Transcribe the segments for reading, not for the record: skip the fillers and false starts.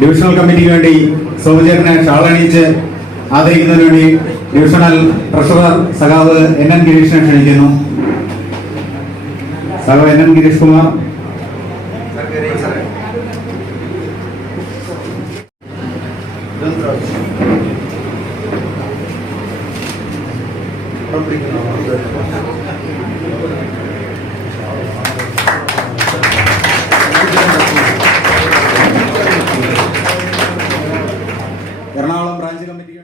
Divisional കമ്മിറ്റിക്ക് വേണ്ടി സോമചേരനെ ഷാളണിയിച്ച് ആദരിക്കുന്നതിന് വേണ്ടി ഡിവിഷണൽ ട്രഷറർ സഖാവ് NN ഗിരീഷിനെ ക്ഷണിക്കുന്നു. സഖാവ് NN Girish Kumar. Ernakulam branch committee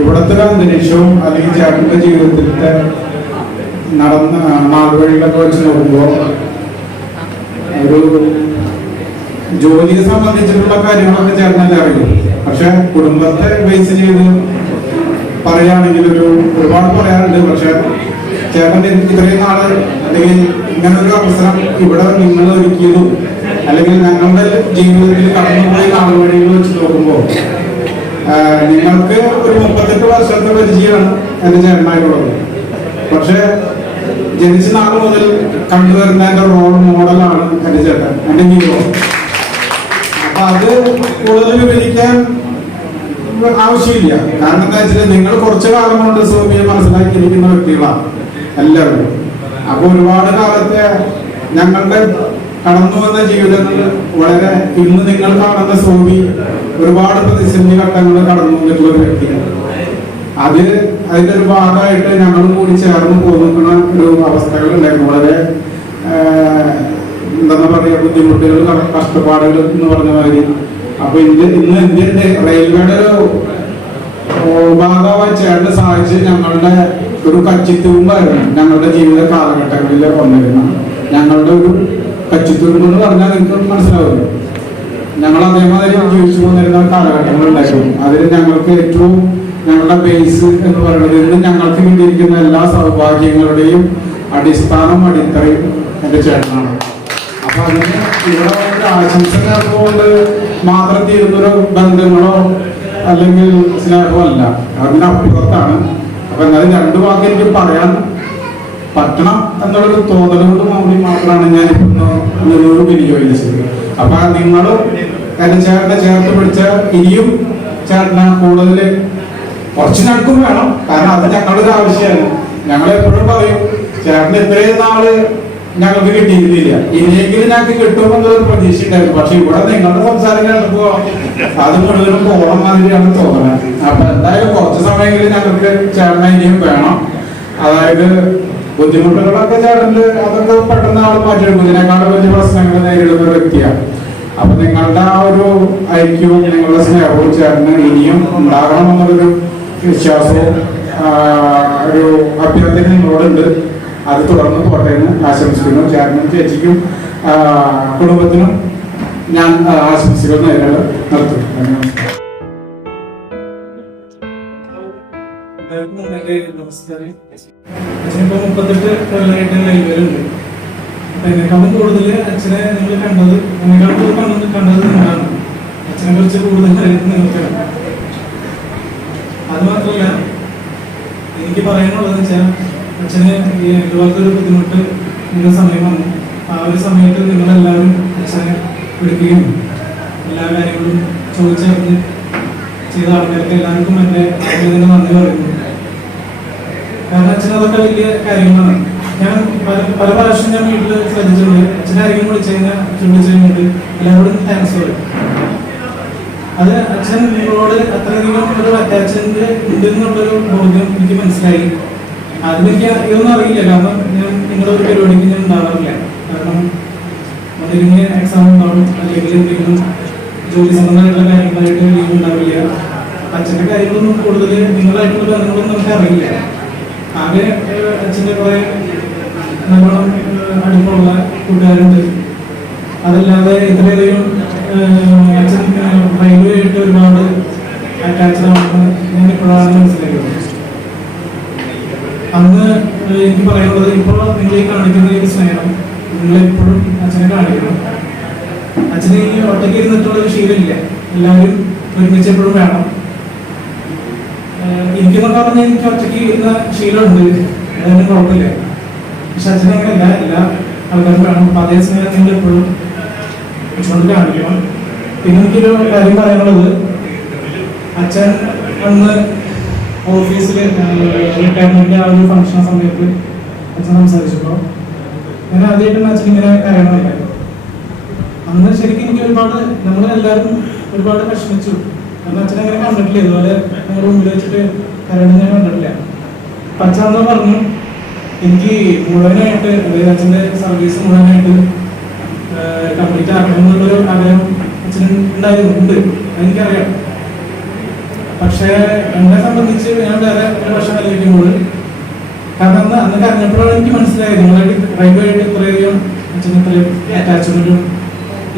ഇവിടുത്തെ അന്തരീക്ഷവും അല്ലെങ്കിൽ ചേട്ടന്റെ ജീവിതത്തിലത്തെ നടന്ന നാളുകളിലൊക്കെ വെച്ച് നോക്കുമ്പോൾ ഒരു ജോലിയെ സംബന്ധിച്ചിട്ടുള്ള കാര്യങ്ങളൊക്കെ ചേട്ടനല്ലേ അറിയും. പക്ഷെ കുടുംബത്തെ ബേസ് ചെയ്ത് പറയുകയാണെങ്കിൽ ഒരുപാട് പറയാറുണ്ട്. പക്ഷെ ചേട്ടൻ ഇത്രയും നാള് അല്ലെങ്കിൽ ഇങ്ങനെ ഒരു അവസരം ഇവിടെ നിങ്ങൾ ഒരുക്കിയതും അല്ലെങ്കിൽ ഞങ്ങളുടെ ജീവിതത്തിൽ കടന്നുപോയ നാളുകളിൽ വെച്ച് നോക്കുമ്പോൾ നിങ്ങൾക്ക് ഒരു 38 വർഷത്തെ പരിചയമാണ് എന്റെ ചേട്ടനായിട്ടുള്ളത്. പക്ഷെ ജനിച്ച നാൾ മുതൽ കണ്ടുവരുന്ന എന്റെ റോൾ മോഡലാണ് എന്റെ ചേട്ടൻ, എന്റെ ഹീറോ. അപ്പൊ അത് കൂടുതൽ വിവരിക്കാൻ ആവശ്യമില്ല. കാരണം എന്താ വെച്ചാൽ നിങ്ങൾ കുറച്ചു കാലം കൊണ്ട് സോമിയെ മനസ്സിലാക്കിയിരിക്കുന്ന വ്യക്തികളാണ് എല്ലാവരും. അപ്പൊ ഒരുപാട് കാലത്തെ ഞങ്ങളുടെ കടന്നു വന്ന ജീവിതങ്ങൾ വളരെ ഇന്ന് നിങ്ങൾ കാണുന്ന സോമി ഒരുപാട് പ്രതിസന്ധി ഘട്ടങ്ങൾ കടന്നു വന്നിട്ടുള്ള ഒരു വ്യക്തിയാണ്. അതിന്റെ ഒരു ഭാഗമായിട്ട് ഞങ്ങളും കൂടി ചേർന്ന് പോകുന്ന ഒരു അവസ്ഥകൾ ഉണ്ടായിരുന്നു. വളരെ എന്താ പറയുക, ബുദ്ധിമുട്ടുകൾ, കഷ്ടപ്പാടുകൾ എന്ന് പറഞ്ഞ മാതിരി. അപ്പൊ ഇന്ന് ഇന്ത്യൻ റെയിൽവേയുടെ ഒരു ഭാഗമായി ചേർന്ന് സഹായിച്ച് ഞങ്ങളുടെ ഒരു കച്ചിത്തുമ്പായിരുന്നു ഞങ്ങളുടെ ജീവിത കാലഘട്ടങ്ങളിൽ വന്നിരുന്ന ഞങ്ങളുടെ ഒരു കച്ചിത്തുരുമ്പ് എന്ന് പറഞ്ഞാൽ നിങ്ങൾക്ക് മനസ്സിലാവില്ല. ഞങ്ങൾ അതേമാതിരി ജീവിച്ചു പോന്നിരുന്ന കാലഘട്ടങ്ങളുണ്ടായിരുന്നു. അതിൽ ഞങ്ങൾക്ക് ഏറ്റവും ഞങ്ങളുടെ ബേസ് എന്ന് പറയുന്നത് ഇന്ന് ഞങ്ങൾക്ക് കിട്ടിയിരിക്കുന്ന എല്ലാ സൗഭാഗ്യങ്ങളുടെയും അടിസ്ഥാനം അടിത്തറയും എന്റെ ചേട്ടനാണ്. അപ്പൊ അതിന് ഇവിടെ ഒരു ആശംസ നേർന്നുകൊണ്ട് മാത്രം തീരുന്നൊരു ബന്ധങ്ങളോ അല്ലെങ്കിൽ സ്നേഹമോ അല്ല, അതിനപ്പുറത്താണ്. അപ്പൊ എന്നാലും രണ്ടു വാക്ക് എനിക്ക് പറയാൻ പറ്റണം എന്നുള്ളൊരു തോന്നൽ കൊണ്ട് മാത്രമാണ് ഞാനിപ്പോ വിനിയോഗിച്ചത്. അപ്പൊ നിങ്ങളും ചേട്ടനെ ചേർത്ത് പിടിച്ച ഇനിയും ചേട്ടനെ കൂടുതൽ കുറച്ച് ഞങ്ങൾക്കും വേണം, കാരണം അത് ഞങ്ങളുടെ ഒരു ആവശ്യമാണ്. ഞങ്ങൾ എപ്പോഴും പറയും ചേട്ടന് ഇത്രയും നാള് ഞങ്ങൾക്ക് കിട്ടിയിരുന്നില്ല, ഇനിയെങ്കിലും ഞങ്ങൾക്ക് കിട്ടുമെന്നൊരു പ്രതീക്ഷ ഉണ്ടായിരുന്നു. പക്ഷെ ഇവിടെ നിങ്ങളുടെ സംസാരം കേട്ടപ്പോ അത് മുഴുവനും പോകണം മാതിരിയാണ് തോന്നുന്നത്. അപ്പൊ എന്തായാലും കുറച്ച് സമയങ്ങളിൽ ഞങ്ങൾക്ക് ചേട്ടനെ ഇനിയും വേണം. അതായത് ബുദ്ധിമുട്ടുകളൊക്കെ ചേട്ടൻ്റെ അതൊക്കെ പെട്ടെന്ന് ആൾ മാറ്റിയെടുക്കും. ഇതിനേക്കാളും വലിയ പ്രശ്നങ്ങൾ നേരിടുന്ന ഒരു വ്യക്തിയാണ്. അപ്പൊ നിങ്ങളുടെ ആ ഒരു ഐക്യവും നിങ്ങളുടെ സ്നേഹവും ചേട്ടന് ഇനിയും ഉണ്ടാകണം എന്നുള്ളൊരു വിശ്വാസവും ഒരു അഭ്യർത്ഥന നിങ്ങളോടുണ്ട്. അത് തുടർന്ന് പോട്ടെ എന്ന് ആശംസിക്കുന്നു. ചേട്ടനും ചേച്ചിക്കും കുടുംബത്തിനും ഞാൻ ആശംസികൾ നേരിട്ട് നിർത്തും. നമസ്കാരം. അച്ഛനിപ്പോ 38 കൊല്ലമായിട്ട് ലൈബ്രറിയുണ്ട്. അപ്പൊ എന്നെക്കാളും കൂടുതൽ അച്ഛനെ നിങ്ങൾ കണ്ടത്, എന്നെക്കാളും കൂടുതൽ കണ്ടത് നിങ്ങളാണ്. അച്ഛനെ കുറിച്ച് കൂടുതൽ അറിയുന്നത് നിങ്ങൾക്കാണ്. അത് മാത്രമല്ല, എനിക്ക് പറയാനുള്ളതെന്ന് വെച്ചാൽ അച്ഛന് ഇതുപോലത്തെ ഒരു ബുദ്ധിമുട്ട് നിങ്ങളുടെ സമയം വന്നു. ആ ഒരു സമയത്ത് നിങ്ങളെല്ലാവരും അച്ഛനെ വിളിക്കുകയും എല്ലാ കാര്യങ്ങളും ചോദിച്ചറിഞ്ഞ് ചെയ്ത ആൾക്കാർക്ക് എല്ലാവർക്കും എൻ്റെ ആത്മീയതയുടെ നന്ദി പറയുന്നു. കാരണം അച്ഛൻ അതൊക്കെ വലിയ കാര്യങ്ങളാണ്. ഞാൻ പല പ്രാവശ്യം ഞാൻ വീട്ടിൽ ശ്രദ്ധിച്ചിട്ടുണ്ട്. അച്ഛനെ ആരെങ്കിലും വിളിച്ചു കഴിഞ്ഞിട്ട് എല്ലാവരോടും താങ്ക്സ് പറയും. അത് അച്ഛൻ നിങ്ങളോട് അത്രയധികം ഒരു അറ്റാച്ച്മെന്റ് ഉണ്ട് എന്നുള്ളൊരു ബോധ്യം എനിക്ക് മനസ്സിലായി. അതിനെനിക്ക് ഇതൊന്നും അറിയില്ല, കാരണം ഞാൻ നിങ്ങളുടെ ഒരു പരിപാടിക്ക് ഞാൻ ഉണ്ടാവാറില്ല. കാരണം അതിന് എക്സാം ഉണ്ടാവും, അല്ലെങ്കിൽ എന്തെങ്കിലും ജോലി സംബന്ധമായിട്ടുള്ള കാര്യങ്ങളായിട്ട് ലീവ് ഉണ്ടാവില്ല. അച്ഛൻ്റെ കാര്യങ്ങളൊന്നും കൂടുതൽ നിങ്ങളായിട്ടുള്ള ബന്ധങ്ങളൊന്നും നമുക്ക് അറിയില്ല. ആകെ അച്ഛൻ്റെ കുറെ നല്ലോണം അടുപ്പമുള്ള കൂട്ടുകാരുണ്ട്. അതല്ലാതെ ഇത്രയധികം അച്ഛൻ റെയിൽവേ ആയിട്ട് ഒരുപാട് അറ്റാച്ച്ഡ് ആണെന്ന് ഞാൻ ഇപ്പോഴാണ് മനസ്സിലാക്കുന്നത്. അന്ന് എനിക്ക് പറയാനുള്ളത്, ഇപ്പോൾ നിങ്ങൾ ഈ കാണിക്കുന്ന ഈ സ്നേഹം നിങ്ങളെപ്പോഴും അച്ഛനെ കാണിക്കണം. അച്ഛന് ഈ ഒറ്റയ്ക്ക് ഇരുന്നിട്ടുള്ള ഒരു ശീലമില്ല, എല്ലാവരും ഒരുമിച്ച് എപ്പോഴും വേണം. എനിക്കെന്ന് പറഞ്ഞാൽ എനിക്ക് ഒറ്റയ്ക്ക് ഇരുന്ന ശീലമുണ്ട്, അതൊന്നും കുഴപ്പമില്ല. പക്ഷെ അച്ഛനങ്ങനെയല്ല, എല്ലാ ആൾക്കാരും വേണം. അപ്പം അതേ സ്നേഹം നിങ്ങൾ എപ്പോഴും അച്ഛനോട് കാണിക്കണം. പിന്നെ എനിക്കൊരു കാര്യം പറയാനുള്ളത്, അച്ഛൻ അന്ന് ഓഫീസിൽ റിട്ടയർമെന്റ് ആ ഒരു ഫംഗ്ഷൻ സമയത്ത് അച്ഛൻ സംസാരിച്ചപ്പോൾ ഞാൻ ആദ്യമായിട്ടാണ് അച്ഛൻ ഇങ്ങനെ കാര്യങ്ങളുണ്ടായി. അന്ന് ശരിക്കും എനിക്ക് ഒരുപാട്, നമ്മളെല്ലാവരും ഒരുപാട് വിഷമിച്ചു. കാരണം അച്ഛൻ അങ്ങനെ കണ്ടിട്ടില്ല, ഇതുപോലെ ഞങ്ങളുടെ മുമ്പിൽ വെച്ചിട്ട് കരയണം ഞാൻ കണ്ടിട്ടില്ല. അപ്പം അച്ഛൻ എന്താ പറഞ്ഞു, എനിക്ക് മുഴുവനായിട്ട്, അതായത് അച്ഛൻ്റെ സർവീസ് മുഴുവനായിട്ട് കംപ്ലീറ്റ് ആക്കണം എന്നുള്ളൊരു ആഗ്രഹം അച്ഛന് ഉണ്ട്, അതെനിക്കറിയാം. പക്ഷേ എന്നെ സംബന്ധിച്ച് ഞാൻ വേറെ ഒരു വർഷം ആലോചിക്കുമ്പോൾ, കാരണം അന്ന് കരഞ്ഞപ്പോഴാണ് എനിക്ക് മനസ്സിലായത് നിങ്ങളായിട്ട് റെയിൽവേ ആയിട്ട് ഇത്രയധികം അച്ഛന് ഇത്രയും അറ്റാച്ച്മെന്റും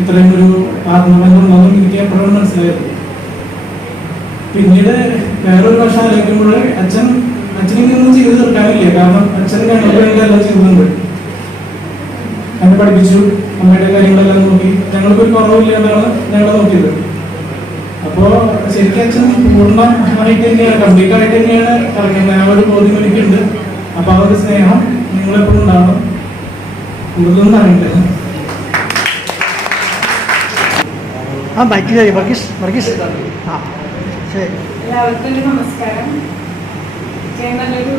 ഇത്രയും ഒരു ആത്മബന്ധം ഉള്ളതും എനിക്ക് എപ്പോഴാണ് മനസ്സിലായത്. പിന്നീട് വേറൊരു വർഷം ആലോചിക്കുമ്പോൾ അച്ഛനിങ്ങനൊന്നും ചെയ്ത് തീർക്കാനില്ല. കാരണം അച്ഛൻ ഞങ്ങളെല്ലാം ചെയ്യുന്നുണ്ട്. എന്നെ പഠിപ്പിച്ചു, അമ്മയുടെ കാര്യങ്ങളെല്ലാം നോക്കി, ഞങ്ങൾക്കൊരു കുറവില്ല എന്നാണ് ഞങ്ങൾ നോക്കിയത്. അപ്പോ ശരിക്കും അച്ഛൻ പൂർണ്ണമായിട്ട് തന്നെയാണ്, കംപ്ലീറ്റ് ആയിട്ട് തന്നെയാണ് ഇറങ്ങുന്നത്. ആ ഒരു ബോധ്യം എനിക്കുണ്ട്. അപ്പൊ ആ ഒരു സ്നേഹം നിങ്ങളെപ്പോഴും ഉണ്ടാവണം, കൂടുതലൊന്നും അറിയില്ല. എല്ലാവർക്കും നമസ്കാരം. നല്ലൊരു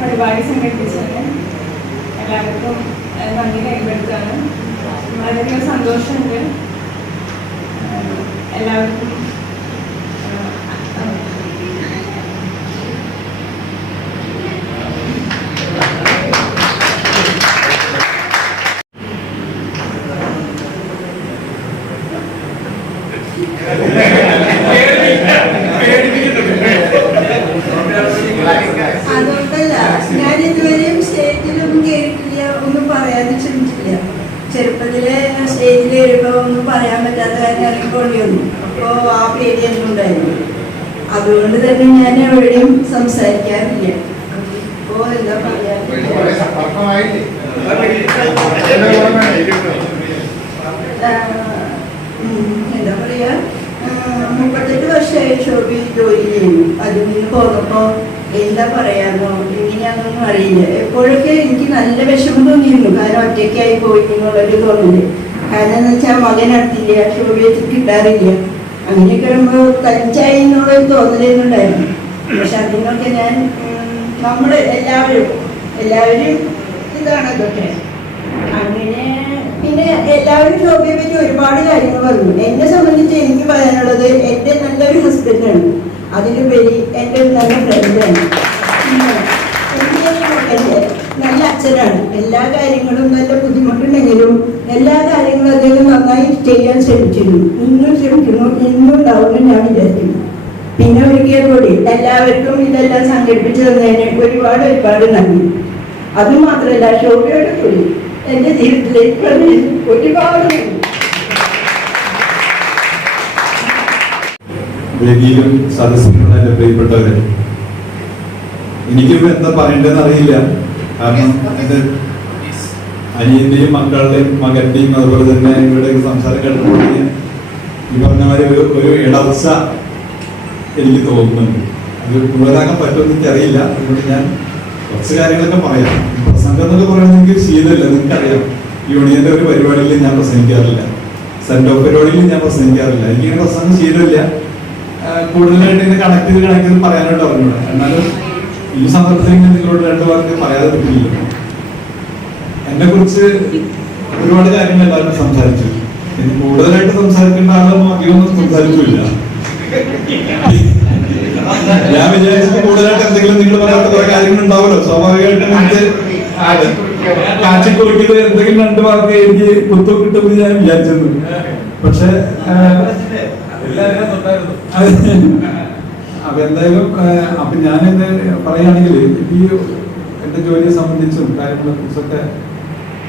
പരിപാടി സംഘടിപ്പിച്ചത് എല്ലാവർക്കും നന്ദി രേഖപ്പെടുത്തുകയാണ്. വളരെയധികം സന്തോഷമുണ്ട്. എല്ലാവർക്കും അതുകൊണ്ടല്ല ഞാൻ ഇതുവരെയും സ്റ്റേജിലൊന്നും കേട്ടില്ല, ഒന്നും പറയാനും ശ്രമിച്ചില്ല. ചെറുപ്പത്തിലെ സ്റ്റേജിൽ എഴുതുമ്പോൾ ഒന്നും പറയാൻ പറ്റാത്ത കാര്യം ഇറങ്ങിക്കൊണ്ടി വന്നു. അപ്പോൾ ആ പേടി എന്തുണ്ടായിരുന്നു. അതുകൊണ്ട് തന്നെ ഞാൻ എവിടെയും സംസാരിക്കാറില്ല. ഇപ്പോൾ എന്താ പറയാ, ചെയ്യുന്നു. അതിൽ നിന്ന് പോന്നപ്പോൾ എന്താ പറയാമോ എങ്ങനെയാണെന്നൊന്നും അറിയില്ല. എപ്പോഴൊക്കെ എനിക്ക് നല്ല വിഷമം തോന്നിയിരുന്നു, കാരണം ഒറ്റയ്ക്കായി പോയി എന്നുള്ളൊരു തോന്നല്. കാരണം എന്ന് വെച്ചാൽ മകനടുത്തില്ല, ശോഭിയത്തിൽ കിട്ടാറില്ല, അങ്ങനെയൊക്കെ വരുമ്പോൾ തനിച്ചായി എന്നുള്ളൊരു തോന്നലുണ്ടായിരുന്നു. പക്ഷെ അതിനൊക്കെ ഞാൻ നമ്മൾ എല്ലാവരും ഇതാണ് ഇതൊക്കെ. അങ്ങനെ പിന്നെ എല്ലാവരും ശോഭയെ പറ്റി ഒരുപാട് കാര്യങ്ങൾ പറഞ്ഞു. എന്നെ സംബന്ധിച്ച് എനിക്ക് പറയാനുള്ളത് എൻ്റെ നല്ലൊരു ഹസ്ബൻഡാണ്, അതിലുപരി എൻ്റെ ഒരു നല്ല ഫ്രണ്ടാണ്, നല്ല അച്ഛനാണ്. എല്ലാ കാര്യങ്ങളും നല്ല ബുദ്ധിമുട്ടുണ്ടെങ്കിലും എല്ലാ കാര്യങ്ങളും അദ്ദേഹം നന്നായി ചെയ്യാൻ ശ്രമിച്ചിരുന്നു, ഇന്നും ശ്രമിക്കുന്നു, ഇന്നും ഉണ്ടാവുമെന്ന് ഞാൻ വിചാരിക്കുന്നു. പിന്നെ ഒരിക്കൽ കൂടി എല്ലാവർക്കും ഇതെല്ലാം സംഘടിപ്പിച്ചു തന്നതിന് ഒരുപാട് നന്ദി. അതുമാത്രമല്ല ശോഭയോടെ കൂടി എൻ്റെ ജീവിതത്തിലേക്ക് ഒരുപാട് നന്ദി. വേദിയിലും സദസ്സിലുള്ള എൻ്റെ പ്രിയപ്പെട്ടവരെ, എനിക്കിപ്പോ എന്താ പറയേണ്ടതെന്ന് അറിയില്ല. കാരണം എന്റെ അനിയന്റെയും മക്കളുടെയും മകന്റെയും അതുപോലെ തന്നെ ഇവിടെ സംസാരം കേട്ടപ്പോൾ ഈ പറഞ്ഞ മാതിരി ഒരു ഇടർച്ച എനിക്ക് തോന്നുന്നുണ്ട്. അത് മുഴുവനാക്കാൻ പറ്റുമെന്ന് എനിക്കറിയില്ല. അതുകൊണ്ട് ഞാൻ കുറച്ച് കാര്യങ്ങളൊക്കെ പറയാം. പ്രസംഗം എന്നൊക്കെ പറയുന്നത് എനിക്ക് ശീലമില്ല, നിങ്ങൾക്കറിയാം. യൂണിയന്റെ ഒരു പരിപാടിയിൽ ഞാൻ പ്രസംഗിക്കാറില്ല, സെന്റ് ഓഫ് പരിപാടിയിൽ ഞാൻ പ്രസംഗിക്കാറില്ല. എനിക്കിങ്ങനെ പ്രസംഗം ശീലമില്ല. കൂടുതലായിട്ട് ഇങ്ങനെ കണക്ട് ചെയ്ത് പറയാനായിട്ട് അറിഞ്ഞൂടാ. എന്നാലും ഈ സന്ദർഭത്തിൽ ഞാൻ നിങ്ങളോട് രണ്ടു വാക്ക് പറയാതെ പറ്റില്ല. എന്നെ കുറിച്ച് ഒരുപാട് കാര്യങ്ങൾ എല്ലാവരും സംസാരിച്ചു. ഇനി കൂടുതലായിട്ട് സംസാരിക്കേണ്ട ആളൊന്നും അധികമൊന്നും സംസാരിച്ചില്ല. ഞാൻ വിചാരിച്ചത് കൂടുതലായിട്ട് എന്തെങ്കിലും നിങ്ങൾ പറയാത്ത കുറെ കാര്യങ്ങൾ ഉണ്ടാവുമല്ലോ. സ്വാഭാവികമായിട്ടും എനിക്ക് കാച്ചിക്കുറിക്കുന്നത് എന്തെങ്കിലും രണ്ട് വാക്ക് എനിക്ക് കുത്തു കിട്ടുമെന്ന് ഞാൻ വിചാരിച്ചിരുന്നു. പക്ഷെ അപ്പൊ എന്തായാലും അപ്പൊ ഞാനിത് പറയുകയാണെങ്കിൽ ഈ എന്റെ ജോലിയെ സംബന്ധിച്ചും കാര്യങ്ങളെ കുറിച്ചൊക്കെ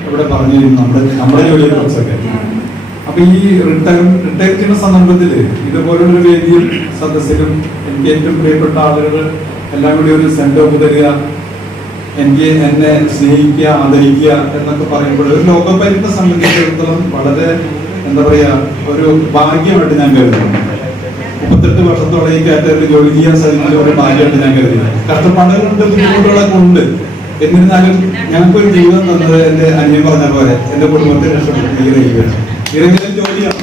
ഇവിടെ പറഞ്ഞിരുന്നു, നമ്മുടെ ജോലിയെ കുറിച്ചൊക്കെ. അപ്പൊ ഈ റിട്ടയർ ചെയ്യുന്ന സന്ദർഭത്തിൽ ഇതുപോലുള്ള വേദിയിൽ സദസ്സിലും എനിക്ക് ഏറ്റവും പ്രിയപ്പെട്ട ആളുകൾ എല്ലാം കൂടി ഒരു സെന്റ് ഓഫ് തരിക, എനിക്ക് എന്നെ സ്നേഹിക്കുക, ആദരിക്കുക എന്നൊക്കെ പറയുമ്പോൾ ഒരു ലോകപര്യത്തെ സംബന്ധിച്ചിടത്തോളം വളരെ എന്താ പറയാ ഒരു ഭാഗ്യമായിട്ട് ഞാൻ കരുതുന്നു. 38 വർഷത്തോളം ഈ കാറ്റഗറിയിൽ ജോലി ചെയ്യാൻ സാധിക്കുന്ന ഒരു ഭാഗ്യമായിട്ട് ഞാൻ കരുതുന്നു. കഷ്ടപ്പാടുകളുണ്ട്, ബുദ്ധിമുട്ടുകളൊക്കെ ഉണ്ട്. എന്നിരുന്നാലും ഞങ്ങൾക്കൊരു ജീവിതം തന്നത് എന്റെ അനിയൻ പറഞ്ഞ പോലെ എന്റെ കുടുംബത്തെ രക്ഷപ്പെടുത്തി ഈ റെയിൽവേ ജോലിയാണ്.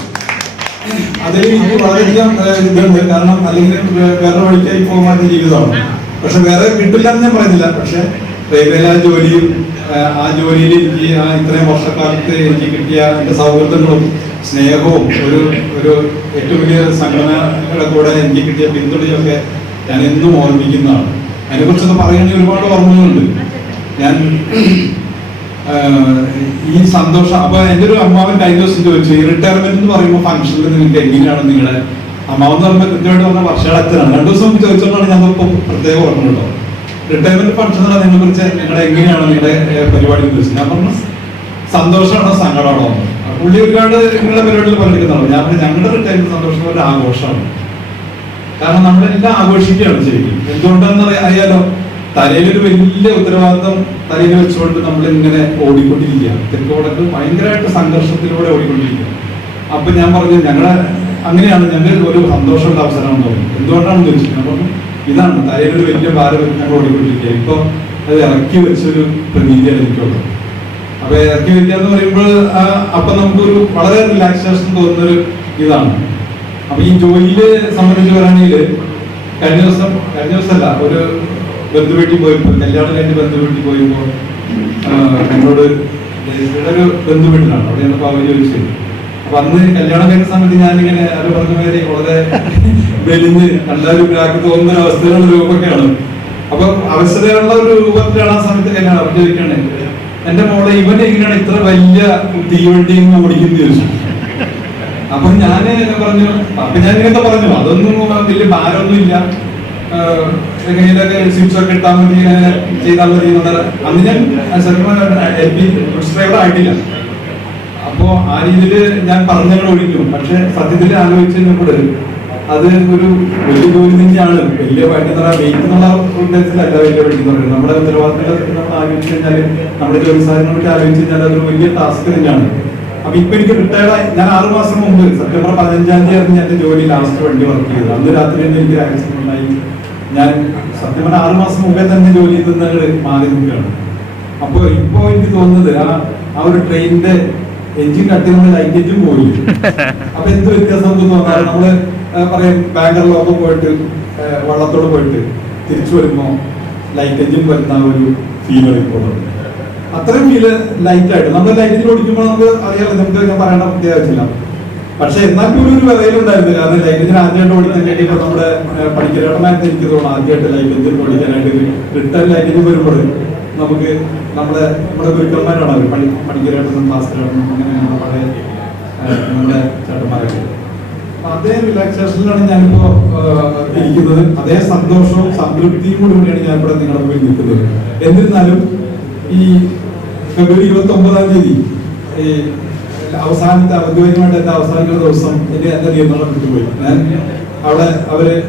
അതിൽ എനിക്ക് വളരെയധികം ഇതുണ്ട്. കാരണം അല്ലെങ്കിൽ വേറെ വഴിക്കായി പോകാൻ ജീവിതമാണ്. പക്ഷെ വേറെ കിട്ടില്ല എന്ന് ഞാൻ പറയുന്നില്ല. പക്ഷെ റെയിൽവേയിലെ ജോലിയും ആ ജോലിയിൽ എനിക്ക് ഇത്രയും വർഷക്കാലത്ത് എനിക്ക് കിട്ടിയ എന്റെ സൗഹൃദങ്ങളും സ്നേഹവും ഒരു ഏറ്റവും വലിയ സംഘടനകളുടെ കൂടെ എനിക്ക് കിട്ടിയ പിന്തുണയൊക്കെ ഞാൻ എന്നും ഓർമ്മിക്കുന്നതാണ്. അതിനെക്കുറിച്ചൊക്കെ പറയുകയാണെങ്കിൽ ഒരുപാട് ഓർമ്മകളുണ്ട്. ഞാൻ ഈ സന്തോഷം അപ്പൊ എന്റെ ഒരു അമ്മാവൻ കഴിഞ്ഞ ദിവസം ചോദിച്ചു, ഈ റിട്ടയർമെന്റ് എന്ന് പറയുമ്പോൾ ഫംഗ്ഷനിൽ നിങ്ങൾക്ക് എങ്ങനെയാണ് നിങ്ങളുടെ അമ്മാവൻ എന്ന് പറയുമ്പോൾ കൃത്യമായിട്ട് പറഞ്ഞ വർഷങ്ങളെത്തരാണ്. 2 ദിവസം ചോദിച്ചോണ്ടാണ് ഞാൻ ഇപ്പൊ പ്രത്യേകം ഓർമ്മയുണ്ടോ റിട്ടയർമെന്റ് ഫംഗ്ഷൻ നിങ്ങളെ കുറിച്ച് നിങ്ങളുടെ എങ്ങനെയാണ് നിങ്ങളുടെ പരിപാടി എന്ന് ചോദിച്ചു. ഞാൻ പറഞ്ഞു സന്തോഷമാണോ സങ്കടമാണോ. പുള്ളി ഒരുപാട് നിങ്ങളുടെ പരിപാടിയിൽ പങ്കെടുക്കുന്നതാണ്. ഞാൻ പറഞ്ഞു ഞങ്ങളുടെ റിട്ടയർമെന്റ് സന്തോഷം ഒരു ആഘോഷമാണ്. കാരണം നമ്മളെല്ലാം ആഘോഷിക്കുകയാണ് ശരിക്കും. എന്തുകൊണ്ടാണെന്ന് അറിയാലോ, തലയിലൊരു വലിയ ഉത്തരവാദിത്വം തലയിൽ വെച്ചുകൊണ്ട് നമ്മൾ ഇങ്ങനെ ഓടിക്കൊണ്ടിരിക്കുക. തെക്കോടൊക്കെ ഭയങ്കരമായിട്ട് സംഘർഷത്തിലൂടെ ഓടിക്കൊണ്ടിരിക്കുക. അപ്പൊ ഞാൻ പറഞ്ഞു ഞങ്ങളെ അങ്ങനെയാണ്, ഞങ്ങൾ ഒരു സന്തോഷമുള്ള അവസരമാണെന്ന് തോന്നി. എന്തുകൊണ്ടാണെന്ന് ചോദിച്ചു. ഞാൻ പറഞ്ഞു ഇതാണ് തലയിലൊരു വലിയ ഭാരം ഞങ്ങൾ ഓടിക്കൊണ്ടിരിക്കുക. ഇപ്പൊ അത് ഇറക്കി വെച്ചൊരു പ്രതീതിയാണ് എനിക്കുള്ളത്. അപ്പൊ ഇറക്കി വെക്കുക എന്ന് പറയുമ്പോൾ അപ്പൊ നമുക്കൊരു വളരെ റിലാക്സേഷൻ തോന്നുന്നൊരു ഇതാണ്. അപ്പൊ ഈ ജോലിയെ സംബന്ധിച്ച് പറയുകയാണെങ്കിൽ കഴിഞ്ഞ ദിവസമല്ല, ഒരു ബന്ധുവീട്ടിൽ പോയപ്പോൾ കല്യാണം കഴിഞ്ഞ് ബന്ധുവീട്ടിൽ പോയപ്പോൾ ഞങ്ങളോട് ഇവിടെ ഒരു ബന്ധുവീട്ടിലാണ് അവിടെ ഞങ്ങൾ അവർ ചോദിച്ചത്. അപ്പൊ അന്ന് കല്യാണം കഴിഞ്ഞ സമയത്ത് ഞാനിങ്ങനെ അത് പറഞ്ഞ മാതിരി വളരെ വെലിഞ്ഞ് കണ്ടാലും ഒരാൾക്ക് തോന്നുന്ന അവസ്ഥയിലുള്ള രൂപമൊക്കെയാണ്. അപ്പൊ അവസരമുള്ള ഒരു രൂപത്തിലാണ് ആ സമയത്ത് കല്യാണം. അവർ ചോദിക്കണേ എന്റെ മോളെ ഇവൻ എങ്ങനെയാണ് ഇത്ര വലിയ തീവണ്ടി ഓടിക്കുന്നു ചോദിച്ചു. അപ്പൊ ഞാൻ പറഞ്ഞു, അപ്പൊ ഞാൻ ഇങ്ങനത്തെ പറഞ്ഞു അതൊന്നും വലിയ ഭാരമൊന്നും ഇല്ല, എങ്ങനെയൊക്കെ സ്വിച്ചൊക്കെ ഇട്ടാൽ മതി, അങ്ങനെ ചെയ്താൽ മതി എന്നുള്ള. അന്ന് ഞാൻ LP ഡ്രൈവർ ആയിട്ടില്ല. അപ്പോ ആ രീതിയിൽ ഞാൻ പറഞ്ഞങ്ങൾ ഒഴിക്കും. പക്ഷെ സത്യത്തിൽ ആലോചിച്ച് കഴിഞ്ഞപ്പോൾ അത് ഒരു വലിയ ജോലി തന്നെയാണ്. വലിയ വഴി വെയിറ്റ് എന്നുള്ള ഉദ്ദേശത്തിലല്ല വലിയ വഴി എന്ന് പറയുന്നത്. നമ്മുടെ ഉത്തരവാദിത്തങ്ങളെ നമ്മൾ ആലോചിച്ച് കഴിഞ്ഞാൽ, നമ്മുടെ ജോലി സാധനങ്ങളെ പറ്റി ആലോചിച്ച് കഴിഞ്ഞാൽ അതൊരു വലിയ ടാസ്ക് തന്നെയാണ്. അപ്പൊ ഇപ്പൊ എനിക്ക് റിട്ടയർഡ് ഞാൻ 6 മാസം മുമ്പ് സെപ്റ്റംബർ 15-ാം തീയതി ആയിരുന്നു എന്റെ ജോലി ലാസ്റ്റ് വണ്ടി വർക്ക് ചെയ്തത്. അന്ന് രാത്രി തന്നെ എനിക്ക് ആക്സിഡന്റ് ഉണ്ടായി. ഞാൻ സത്യം പറഞ്ഞ 6 മാസം മുമ്പേ തന്നെ ജോലി ചെയ്ത് മാറി നിൽക്കുകയാണ്. അപ്പൊ ഇപ്പോ എനിക്ക് തോന്നുന്നത് ആ ഒരു ട്രെയിനിന്റെ എഞ്ചിൻ കട്ടി നമ്മൾ ലൈറ്റ് എഞ്ചും പോയി. അപ്പൊ എന്ത് വ്യത്യാസം നമുക്ക് തോന്നാറ്? നമ്മള് പറയാം ബാംഗ്ലൂരിലൊക്കെ പോയിട്ട് വള്ളത്തോട് പോയിട്ട് തിരിച്ചു വരുമ്പോ ലൈറ്റ് എഞ്ചിൻ വരുന്ന ഒരു ഫീൽ ഇപ്പോൾ അത്രയും ഫീല് ലൈറ്റ് ആയിട്ട് നമ്മൾ ലൈറ്റിൽ ഓടിക്കുമ്പോൾ നമുക്ക് അറിയാമല്ലോ, നമുക്ക് ഞാൻ പറയേണ്ട പ്രത്യേകിച്ചില്ല. പക്ഷെ എന്നാൽ പോലും ഒരു വിലയിലുണ്ടായിരുന്നു. കാരണം ലൈറ്റ് എഞ്ചിൻ ആദ്യമായിട്ട് ഓടിക്കാൻ വേണ്ടിയപ്പോൾ നമ്മുടെ പണിക്കരേട്ടനായിട്ട് എനിക്ക് തോന്നുന്നു ആദ്യമായിട്ട് ലൈറ്റ് എഞ്ചിൻ ഓടിക്കാനായിട്ട് റിട്ടേൺ ലൈറ്റ് എഞ്ചിൻ വരുമ്പോൾ നമുക്ക് നമ്മുടെ ഗുരുക്കന്മാരാണ് പണിക്കരേട്ടനും ഭാസ്കരേട്ടനും അങ്ങനെ പഴയ നമ്മുടെ ചേട്ടന്മാരൊക്കെ. അതേ റിലാക്സേഷനിലാണ് ഞാനിപ്പോ ഇരിക്കുന്നത്. അതേ സന്തോഷവും സംതൃപ്തിയും കൂടിയാണ് ഞാൻ ഇവിടെ നിങ്ങളുടെ മുമ്പിൽ നിൽക്കുന്നത്. എന്നിരുന്നാലും ഈ ഫെബ്രുവരി 29-ാം തീയതി ഈ അവസാനത്തെ ഔദ്യോഗികമായിട്ട് എന്റെ അവസാനിക്കുന്ന ദിവസം എന്റെ നിയന്ത്രണം വിട്ടുപോയി. ഞാൻ അവിടെ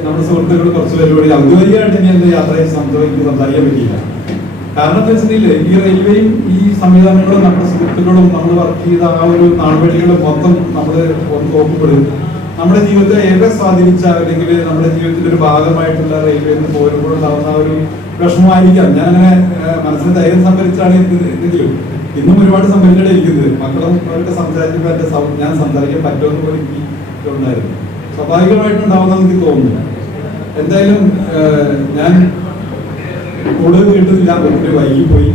നമ്മുടെ സുഹൃത്തുക്കൾ കുറച്ച് പരിപാടി ഔദ്യോഗികമായിട്ട് ഇനി എന്റെ യാത്രയിൽ സംസാരിക്കാൻ പറ്റിയില്ല. കാരണം എന്താ വെച്ചിട്ടുണ്ടെങ്കിൽ ഈ റെയിൽവേയും ഈ സംവിധാനങ്ങളും നമ്മുടെ സുഹൃത്തുക്കളും നമ്മൾ വർക്ക് ചെയ്ത ആ ഒരു നാൾവഴികളും മൊത്തം നമ്മൾ നോക്കുമ്പോഴും നമ്മുടെ ജീവിതത്തെ ഏറെ സ്വാധീനിച്ച അല്ലെങ്കിൽ നമ്മുടെ ജീവിതത്തിന്റെ ഒരു ഭാഗമായിട്ടുള്ള റെയിൽവേയിൽ നിന്ന് പോരുമ്പോഴുണ്ടാവുന്ന ഒരു വിഷമമായിരിക്കാം. ഞാൻ അങ്ങനെ മനസ്സിന് ധൈര്യം സംഭരിച്ചാണ് എങ്കിലും ഇന്നും ഒരുപാട് സംഭരിച്ചാണ് ഇരിക്കുന്നത്. മക്കളും അവരൊക്കെ സംസാരിക്കുമ്പോൾ ഞാൻ സംസാരിക്കാൻ പറ്റുമെന്ന് പോലെ എനിക്ക് ഉണ്ടായിരുന്നു. സ്വാഭാവികമായിട്ടുണ്ടാവുന്ന എനിക്ക് തോന്നുന്നു. എന്തായാലും ഞാൻ കൂടുതൽ കിട്ടുന്നില്ല, ഒത്തിരി വൈകി പോയി.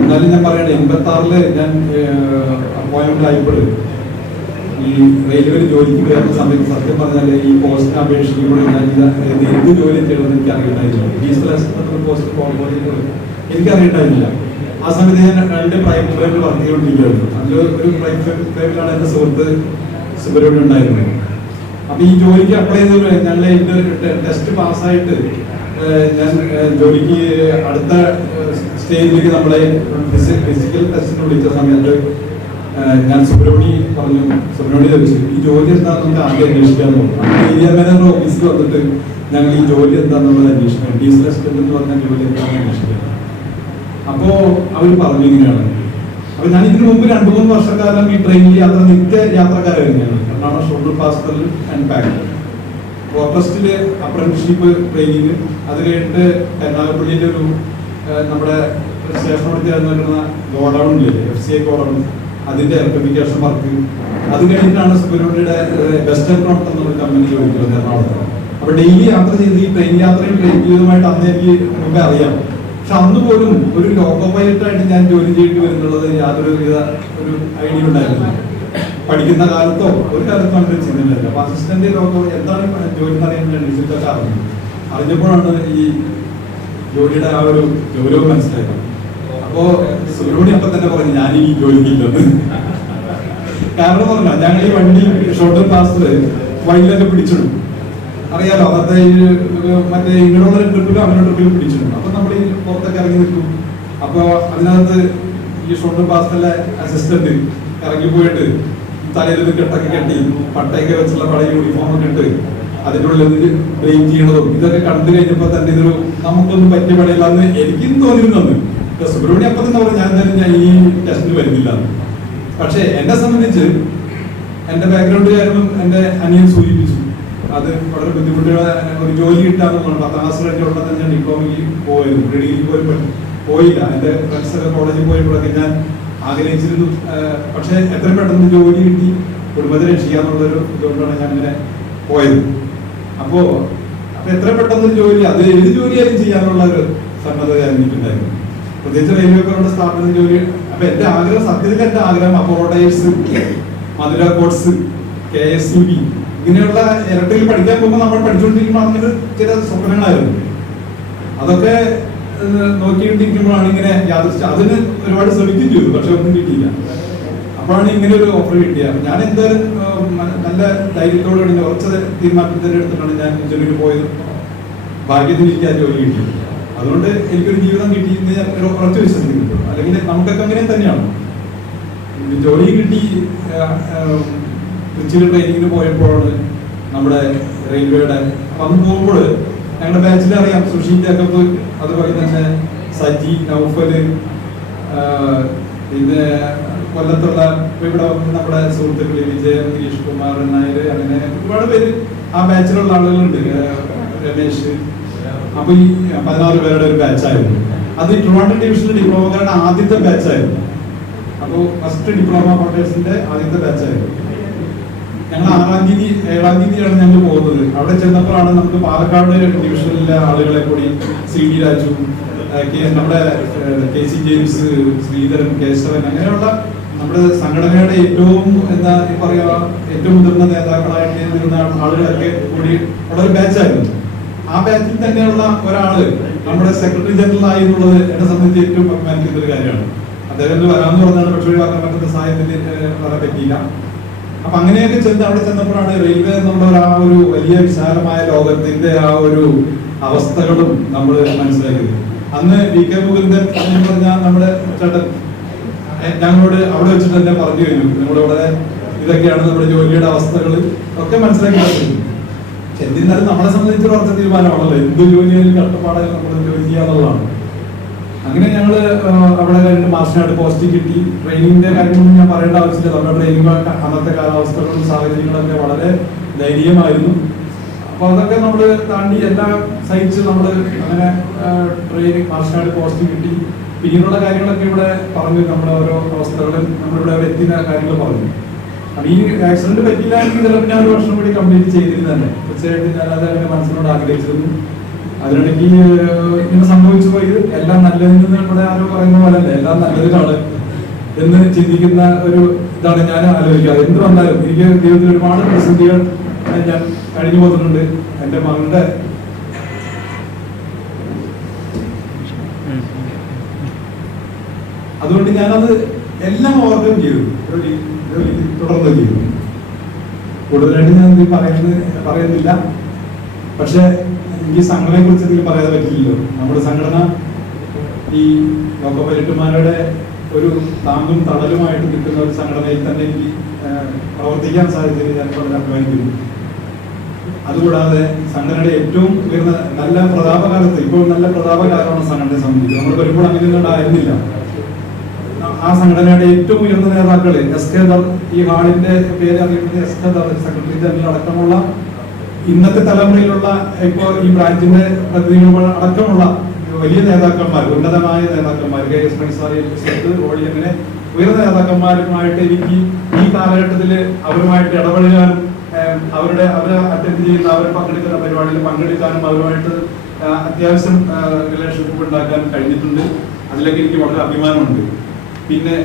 എന്നാലും ഞാൻ പറയണേ 86-ല് ഞാൻ അപ്പോയിന്റ്മെന്റ് ആയപ്പോൾ ഈ റെയിൽവേയിൽ ജോലിക്ക് കയറുന്ന സമയത്ത് സത്യം പറഞ്ഞാല് ഈ പോസ്റ്റിന് അപേക്ഷിക്കുമ്പോൾ ഞാൻ എന്ത് ജോലി ചെയ്യണമെന്ന് എനിക്ക് അറിയണ്ടായിരുന്നില്ല. ഡീസൽ അസിസ്റ്റന്റ് പോസ്റ്റ് പോകുമ്പോൾ എനിക്ക് അറിയണ്ടായിരുന്നില്ല. ആ സമയത്ത് ഞാൻ 2 പ്രൈവറ്റ് ഫേമിൽ വർക്ക് ചെയ്തുകൊണ്ടിരിക്കുകയായിരുന്നു. അതിൽ ഒരു പ്രൈവറ്റ് ഫേമിലാണ് എന്റെ സുഹൃത്ത് സുബ്രഹ്മണ്യം ഉണ്ടായിരുന്നത്. അപ്പൊ ഈ ജോലിക്ക് അപ്ലൈ ചെയ്ത് ഞങ്ങളെ ടെസ്റ്റ് പാസ്സായിട്ട് ഞാൻ ജോലിക്ക് അടുത്ത സ്റ്റേജിലേക്ക് നമ്മളെ ഫിസിക്കൽ ടെസ്റ്റിന് വിളിച്ച സമയത്ത് ഞാൻ സുബ്രഹ്മണ്യം ചോദിച്ചു ഈ ജോലി എന്താണെന്ന് നമുക്ക് ആദ്യം അന്വേഷിക്കാൻ തോന്നും. ഏരിയ മാനേജർ ഓഫീസിൽ വന്നിട്ട് ഞങ്ങൾ ഈ ജോലി എന്താണെന്നുള്ളത് അന്വേഷിക്കണം, ഡീസൽ അസിസ്റ്റന്റ് എന്ന് പറഞ്ഞ ജോലി എന്താണെന്ന് അന്വേഷിക്കണം. അപ്പോ അവർ പറഞ്ഞു ഇങ്ങനെയാണ്. അപ്പൊ ഞാൻ ഇതിനു മുമ്പ് 2-3 വർഷക്കാലം ഈ ട്രെയിനിൽ യാത്ര നിത്യ യാത്രക്കാരായിരുന്നു. ഞങ്ങൾ എറണാകുളം ഷൊർണൂർ പാസഞ്ചർ ആൻഡ് പാക്ക് ഫോറസ്റ്റില് അപ്രന്റീസ്ഷിപ്പ് ട്രെയിനിങ്, അത് കഴിഞ്ഞിട്ട് എറണാകുളപ്പള്ളിയിലെ ഒരു നമ്മുടെ സ്റ്റേഷനോട് ചേർന്നിട്ടുള്ള ഗോഡൌൺ ഇല്ലേ, FCI ഗോഡൌൺ, അതിന്റെ ഇലക്ട്രിഫിക്കേഷൻ വർക്ക്. അത് കഴിഞ്ഞിട്ടാണ് സുബ്രഹ്മണ്യയുടെ വെസ്റ്റേൺ പ്രോഡക്റ്റ് എന്നുള്ള കമ്പനി ജോലിക്കുന്നത് എറണാകുളത്ത്. അപ്പൊ ഡെയിലി യാത്ര ചെയ്ത് ഈ ട്രെയിൻ യാത്രയും ട്രെയിൻ ജീവിതമായിട്ട് അന്ന് എനിക്ക് മുമ്പേ അറിയാം. പക്ഷെ അന്ന് പോലും ഒരു ലോക്കോ പൈലറ്റായിട്ട് ഞാൻ ജോലി ചെയ്യേണ്ടി വരുന്നുള്ളത് യാതൊരു ഒരു ഐഡിയ ഉണ്ടായിരുന്നില്ല. പഠിക്കുന്ന കാലത്തോ ഒരു കാലത്തും അങ്ങനെ ചെയ്യുന്നില്ല. അപ്പൊ അസിസ്റ്റന്റ് ലോക്കോ എന്താണ് ജോലി എന്ന് അറിയുന്നത് അറിഞ്ഞപ്പോഴാണ് ഈ ജോലിയുടെ ആ ഒരു ഗൗരവം മനസ്സിലായത്. അപ്പോ സുബ്രഹ്മണ്യം അപ്പൊ തന്നെ പറഞ്ഞു ഞാൻ ഈ ജോലിക്കില്ലെന്ന്. കാരണം പറഞ്ഞോ, ഞങ്ങൾ ഈ വണ്ടി ഷോർട്ട് പാസില് വഴിയിലൊക്കെ പിടിച്ചിടും. അറിയാലോ, അന്നത്തെ മറ്റേ ഇങ്ങനെയുള്ള ട്രിപ്പിലും അങ്ങനെ ട്രിപ്പിലും പിടിച്ചിടും. അപ്പൊ നമ്മൾ ഈ പുറത്തൊക്കെ ഇറങ്ങി നിൽക്കും. അപ്പൊ അതിനകത്ത് ഈ ഷോർട്ട് പാസിലെ അസിസ്റ്റന്റ് ഇറങ്ങിപ്പോയിട്ട് തലയിൽ കെട്ടൊക്കെ കെട്ടി പട്ടയൊക്കെ വെച്ചുള്ള പഴയ യൂണിഫോം ഒക്കെ ഇട്ട് അതിൻ്റെ ഉള്ളിൽ ബ്രേക്ക് ചെയ്യണതും ഇതൊക്കെ കണ്ടു കഴിഞ്ഞപ്പോ തന്നെ ഇതൊരു നമുക്കൊന്നും പറ്റിയ പണിയില്ലാന്ന് എനിക്കും തോന്നിയിരുന്നു. സുബ്രഹ്മണ്യം അപ്പം തന്നെ പറഞ്ഞു ഞാൻ ഈ ടെസ്റ്റിന് വരുന്നില്ല. പക്ഷെ എന്നെ സംബന്ധിച്ച് എന്റെ ബാക്ക്ഗ്രൗണ്ട് കാരണം എന്റെ അനിയൻ സൂചിപ്പിച്ചു അത് വളരെ ബുദ്ധിമുട്ടുള്ള ഒരു ജോലി കിട്ടാന്നുള്ളതാണ്. 10ാം ക്ലാസ് കഴിഞ്ഞുള്ള തന്നെ ഞാൻ ഡിപ്ലോമയ്ക്ക് പോയിരുന്നു. ഡിഗ്രിക്ക് പോയില്ല. എന്റെ ഫ്രണ്ട്സൊക്കെ കോളേജിൽ പോയപ്പോഴൊക്കെ ഞാൻ ആഗ്രഹിച്ചിരുന്നു. പക്ഷെ എത്ര പെട്ടെന്ന് ജോലി കിട്ടി കുടുംബത്തെ രക്ഷിക്കാന്നുള്ളൊരു ഇതുകൊണ്ടാണ് ഞാൻ അങ്ങനെ പോയത്. അപ്പൊ എത്ര പെട്ടെന്ന് ജോലി, അത് ഏത് ജോലിയായാലും ചെയ്യാനുള്ള ഒരു സന്നദ്ധത എനിക്കുണ്ടായിരുന്നു. പ്രത്യേകിച്ച് റെയിൽവേക്കാരുടെ സ്ഥാപന ജോലി. അപ്പൊ എന്റെ ആഗ്രഹം, സത്യത്തിൽ എന്റെ ആഗ്രഹം അപ്പോളോ ടയർസ്, മധുര കോട്സ്, KSEB ഇങ്ങനെയുള്ള ഇരട്ടയിൽ പഠിക്കാൻ പോകുമ്പോൾ നമ്മൾ പഠിച്ചുകൊണ്ടിരിക്കുമ്പോൾ അങ്ങനെ ചില സ്വപ്നങ്ങളായിരുന്നു. അതൊക്കെ നോക്കിക്കൊണ്ടിരിക്കുമ്പോഴാണ് ഇങ്ങനെ അതിന് ഒരുപാട് ശ്രമിക്കുകയും ചെയ്തു. പക്ഷെ ഒന്നും കിട്ടിയില്ല. അപ്പോഴാണ് ഇങ്ങനെ ഒരു ഓഫർ കിട്ടിയത്. ഞാൻ എന്തായാലും നല്ല ധൈര്യത്തോടെ ഉറച്ച തീരുമാനത്തിൽ എടുത്തിട്ടാണ് ഞാൻ ഇന്റർവ്യൂവിന് പോയത്. ഭാഗ്യത്തിന് എനിക്ക് ആ ജോലി കിട്ടി. അതുകൊണ്ട് എനിക്കൊരു ജീവിതം കിട്ടി എന്ന് ഞാൻ ഉറച്ചു വിശ്വസിക്കുന്നുണ്ട്. അല്ലെങ്കിൽ നമുക്കൊക്കെ അങ്ങനെ തന്നെയാണ്. ജോലി കിട്ടി കൊച്ചിയിൽ ട്രെയിനിങ്ങിന് പോയപ്പോഴാണ് നമ്മുടെ റെയിൽവേയുടെ അന്ന് പോകുമ്പോൾ ഞങ്ങളുടെ ബാച്ചിൽ അറിയാം സുഷി ജേക്കബ്, അതുപോലെ തന്നെ സജി, നൗഫല്, പിന്നെ കൊല്ലത്തുള്ള ഇവിടെ നമ്മുടെ സുഹൃത്തുക്കൾ വിജയൻ, ഗിരീഷ് കുമാർ നായർ, അങ്ങനെ ഒരുപാട് പേര് ആ ബാച്ചിലുള്ള ആളുകളുണ്ട്. രമേശ്. അപ്പൊ ഈ 16 പേരുടെ ഒരു ബാച്ചായിരുന്നു. അത് ട്രിവാൻഡ്രം ഡിവിഷണൽ ഡിപ്ലോമക്കാരുടെ ആദ്യത്തെ ബാച്ചായിരുന്നു. അപ്പോൾ ഫസ്റ്റ് ഡിപ്ലോമ കോട്ടേഴ്സിന്റെ ആദ്യത്തെ ബാച്ചായിരുന്നു. ഞങ്ങൾ 6-ാം തീയതി 7-ാം തീയതിയാണ് ഞങ്ങൾ പോകുന്നത്. അവിടെ ചെന്നപ്പോഴാണ് നമുക്ക് പാലക്കാട് ഡിവിഷനിലെ ആളുകളെ കൂടി സി ഡി രാജു, നമ്മുടെ K C James, Sreedharan, Keshavan, അങ്ങനെയുള്ള നമ്മുടെ സംഘടനയുടെ ഏറ്റവും എന്താ പറയുക ഏറ്റവും മുതിർന്ന നേതാക്കളായിട്ട് നിന്ന ആളുകളൊക്കെ കൂടി ഉള്ള ഒരു ബാച്ചായിരുന്നു. ആ ബാച്ചിൽ തന്നെയുള്ള ഒരാള് നമ്മുടെ സെക്രട്ടറി ജനറൽ ആയി എന്നുള്ളത് എന്നെ സംബന്ധിച്ച് ഏറ്റവും അഭിമാനിക്കുന്ന ഒരു കാര്യമാണ്. അദ്ദേഹത്തിന് വരാമെന്ന് പറഞ്ഞാണ്, പക്ഷേ ഒഴിവാക്കാൻ പറ്റുന്ന സാഹചര്യത്തിൽ വരാൻ പറ്റിയില്ല. അപ്പൊ അങ്ങനെയൊക്കെ ചെന്ന് അവിടെ ചെന്നപ്പോഴാണ് റെയിൽവേ എന്നുള്ള ആ ഒരു വലിയ വിശാലമായ ലോകത്തിന്റെ ആ ഒരു അവസ്ഥകളും നമ്മൾ മനസ്സിലാക്കിയത്. അന്ന് വി കെ മുകുന്ദൻ എന്ന് പറഞ്ഞാൽ നമ്മുടെ ചേട്ടൻ ഞങ്ങളോട് അവിടെ വെച്ചിട്ട് തന്നെ പറഞ്ഞു കഴിഞ്ഞു, നിങ്ങളിവിടെ ഇതൊക്കെയാണ് നമ്മുടെ ജോലിയുടെ അവസ്ഥകൾ ഒക്കെ മനസ്സിലാക്കി പറ്റും. എന്നിരുന്നാലും നമ്മളെ സംബന്ധിച്ചൊരു ഉറച്ച തീരുമാനമാണല്ലോ, എന്ത് ജോലിയായാലും കഷ്ടപ്പാടായാലും നമ്മൾ ജോലി ചെയ്യാന്നുള്ളതാണ്. അങ്ങനെ ഞങ്ങള് അവിടെ കഴിഞ്ഞിട്ട് മാർച്ചിനായിട്ട് പോസ്റ്റ് കിട്ടി. ട്രെയിനിങ്ങിന്റെ കാര്യങ്ങളൊന്നും ഞാൻ പറയേണ്ട ആവശ്യമില്ല. നമ്മുടെ ട്രെയിനിങ് അന്നത്തെ കാലാവസ്ഥകളും സാഹചര്യങ്ങളൊക്കെ വളരെ ദയനീയമായിരുന്നു. അപ്പൊ അതൊക്കെ നമ്മള് താണ്ടി എല്ലാം സഹിച്ച് നമ്മള് അങ്ങനെ ട്രെയിനിങ് മാർച്ചിനായിട്ട് പോസ്റ്റ് കിട്ടി. പിന്നീടുള്ള കാര്യങ്ങളൊക്കെ ഇവിടെ പറഞ്ഞു, നമ്മുടെ ഓരോ അവസ്ഥകളും നമ്മളിവിടെ എത്തിയ കാര്യങ്ങൾ പറഞ്ഞു. അപ്പൊ ഈ ആക്സിഡന്റ് പറ്റിയില്ലായെങ്കിൽ ചിലപ്പോൾ ഞാൻ 1 വർഷം കൂടി കംപ്ലീറ്റ് ചെയ്തിരുന്നു തന്നെ. തീർച്ചയായിട്ടും ഞാനത് അങ്ങനെ മനസ്സിനോട് ആഗ്രഹിച്ചിരുന്നു. അതിനിടയ്ക്ക് ഇങ്ങനെ സംഭവിച്ചു പോയത് എല്ലാം നല്ലതിന് ഇവിടെ ആരോ പറയുന്ന പോലെ അല്ല, എല്ലാം നല്ലതിനാണ് എന്ന് ചിന്തിക്കുന്ന ഒരു ഇതാണ് ഞാൻ ആലോചിക്കുക. എന്ത് വന്നാലും എനിക്ക് ജീവിതത്തിൽ ഒരുപാട് പ്രതിസന്ധികൾ ഞാൻ കഴിഞ്ഞു പോയിട്ടുണ്ട്. എൻ്റെ മകളുടെ അതുകൊണ്ട് ഞാനത് എല്ലാം ഓവർകം ചെയ്തു, തുടർന്ന് ചെയ്തു. കൂടുതലായിട്ട് ഞാൻ പറയുന്നില്ല. പക്ഷെ എനിക്ക് സംഘടനയെ കുറിച്ച് എന്തെങ്കിലും പറയാതെ പറ്റില്ലല്ലോ. നമ്മുടെ സംഘടന ഈ ലോക പൈലറ്റുമാരുടെ ഒരു താങ്ങും തണലുമായിട്ട് നിൽക്കുന്ന ഒരു സംഘടനയിൽ തന്നെ എനിക്ക് പ്രവർത്തിക്കാൻ സാധിച്ചതിൽ ഞാൻ വളരെ അഭിമാനിക്കുന്നു. അതുകൂടാതെ സംഘടനയുടെ ഏറ്റവും ഉയർന്ന നല്ല പ്രതാപകാലത്ത്, ഇപ്പോൾ നല്ല പ്രതാപകാലമാണ് സംഘടനയെ സംബന്ധിച്ച്. നമ്മൾ വരുമ്പോൾ അങ്ങനെയൊന്നും ആയിരുന്നില്ല. ആ സംഘടനയുടെ ഏറ്റവും ഉയർന്ന നേതാക്കള് എസ് കെ ദർ, ഈ ഹാളിന്റെ പേര് അറിയപ്പെടുന്ന S K there, secretary general അടക്കമുള്ള ഇന്നത്തെ തലമുറയിലുള്ള ഇപ്പോൾ ഈ ബ്രാഞ്ചിന്റെ പ്രതിനിധികൾ അടക്കമുള്ള വലിയ നേതാക്കന്മാർ, ഉന്നതമായ നേതാക്കന്മാർ, കെ എസ് മണിസാറി, ഓളി, അങ്ങനെ ഉയർന്ന നേതാക്കന്മാരുമായിട്ട് എനിക്ക് ഈ കാലഘട്ടത്തിൽ അവരുമായിട്ട് ഇടപെടാനും അവരെ അറ്റൻഡ് ചെയ്യുന്ന അവർ പങ്കെടുക്കുന്ന പരിപാടിയിൽ പങ്കെടുക്കാനും അവരുമായിട്ട് അത്യാവശ്യം റിലേഷൻഷിപ്പ് ഉണ്ടാക്കാൻ കഴിഞ്ഞിട്ടുണ്ട്. അതിലേക്ക് എനിക്ക് വളരെ അഭിമാനമുണ്ട്. പിന്നെ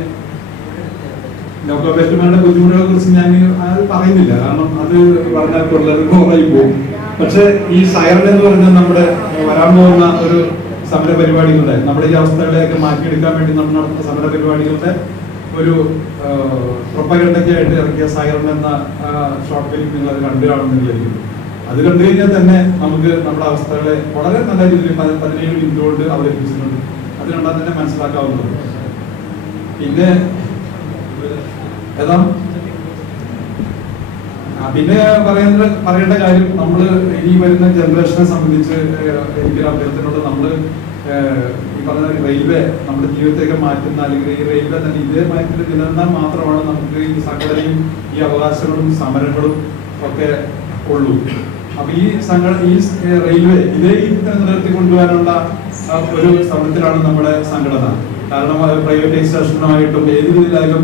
ലോകോപേറ്റന്മാരുടെ ബുദ്ധിമുട്ടുകളെ കുറിച്ച് ഞാൻ അത് പറയുന്നില്ല, കാരണം അത് പറഞ്ഞാൽ കുറവായി പോകും. പക്ഷെ ഈ സൈറൺ എന്ന് പറഞ്ഞാൽ നമ്മുടെ വരാൻ പോകുന്ന ഒരു സമര പരിപാടികളുടെ, നമ്മുടെ ഈ അവസ്ഥകളെയൊക്കെ മാറ്റിയെടുക്കാൻ വേണ്ടി നമ്മൾ നടത്തുന്ന സമര പരിപാടികളുടെ ഒരു പ്രൊപ്പഗണ്ടയ്ക്ക് ആയിട്ട് ഇറക്കിയ സൈറൺ എന്ന ഷോർട്ട് ഫിലിം നിങ്ങൾ അത് കണ്ടു കാണുമെന്ന് വിചാരിക്കുന്നു. അത് കണ്ടു കഴിഞ്ഞാൽ തന്നെ നമുക്ക് നമ്മുടെ അവസ്ഥകളെ വളരെ നല്ല രീതിയിൽ 17 മിനിറ്റ് കൊണ്ട് അവതരിപ്പിച്ചിട്ടുണ്ട്. അത് കണ്ടാൽ തന്നെ മനസ്സിലാക്കാവുന്നത്. പിന്നെ പിന്നെ പറയേണ്ട കാര്യം, നമ്മൾ ഈ വരുന്ന ജനറേഷനെ സംബന്ധിച്ച് എനിക്കൊരു അഭ്യർത്ഥനയുണ്ട്. നമ്മൾ ഈ പറഞ്ഞ റെയിൽവേ നമ്മുടെ ജീവിതത്തേക്ക് മാറ്റുന്ന, അല്ലെങ്കിൽ ഈ റെയിൽവേ തന്നെ ഇതേ മാറ്റത്തിൽ നിലനിന്നാൽ മാത്രമാണ് നമുക്ക് ഈ സംഘടനയും ഈ അവകാശങ്ങളും സമരങ്ങളും ഒക്കെ ഉള്ളൂ. അപ്പൊ ഈ റെയിൽവേ ഇതേ രീതിയിൽ നിലനിർത്തി കൊണ്ടുവരാനുള്ള ഒരു ശ്രമത്തിലാണ് നമ്മുടെ സംഘടന. കാരണം പ്രൈവറ്റൈസേഷനുമായിട്ടും ഏത് രീതിയിലായാലും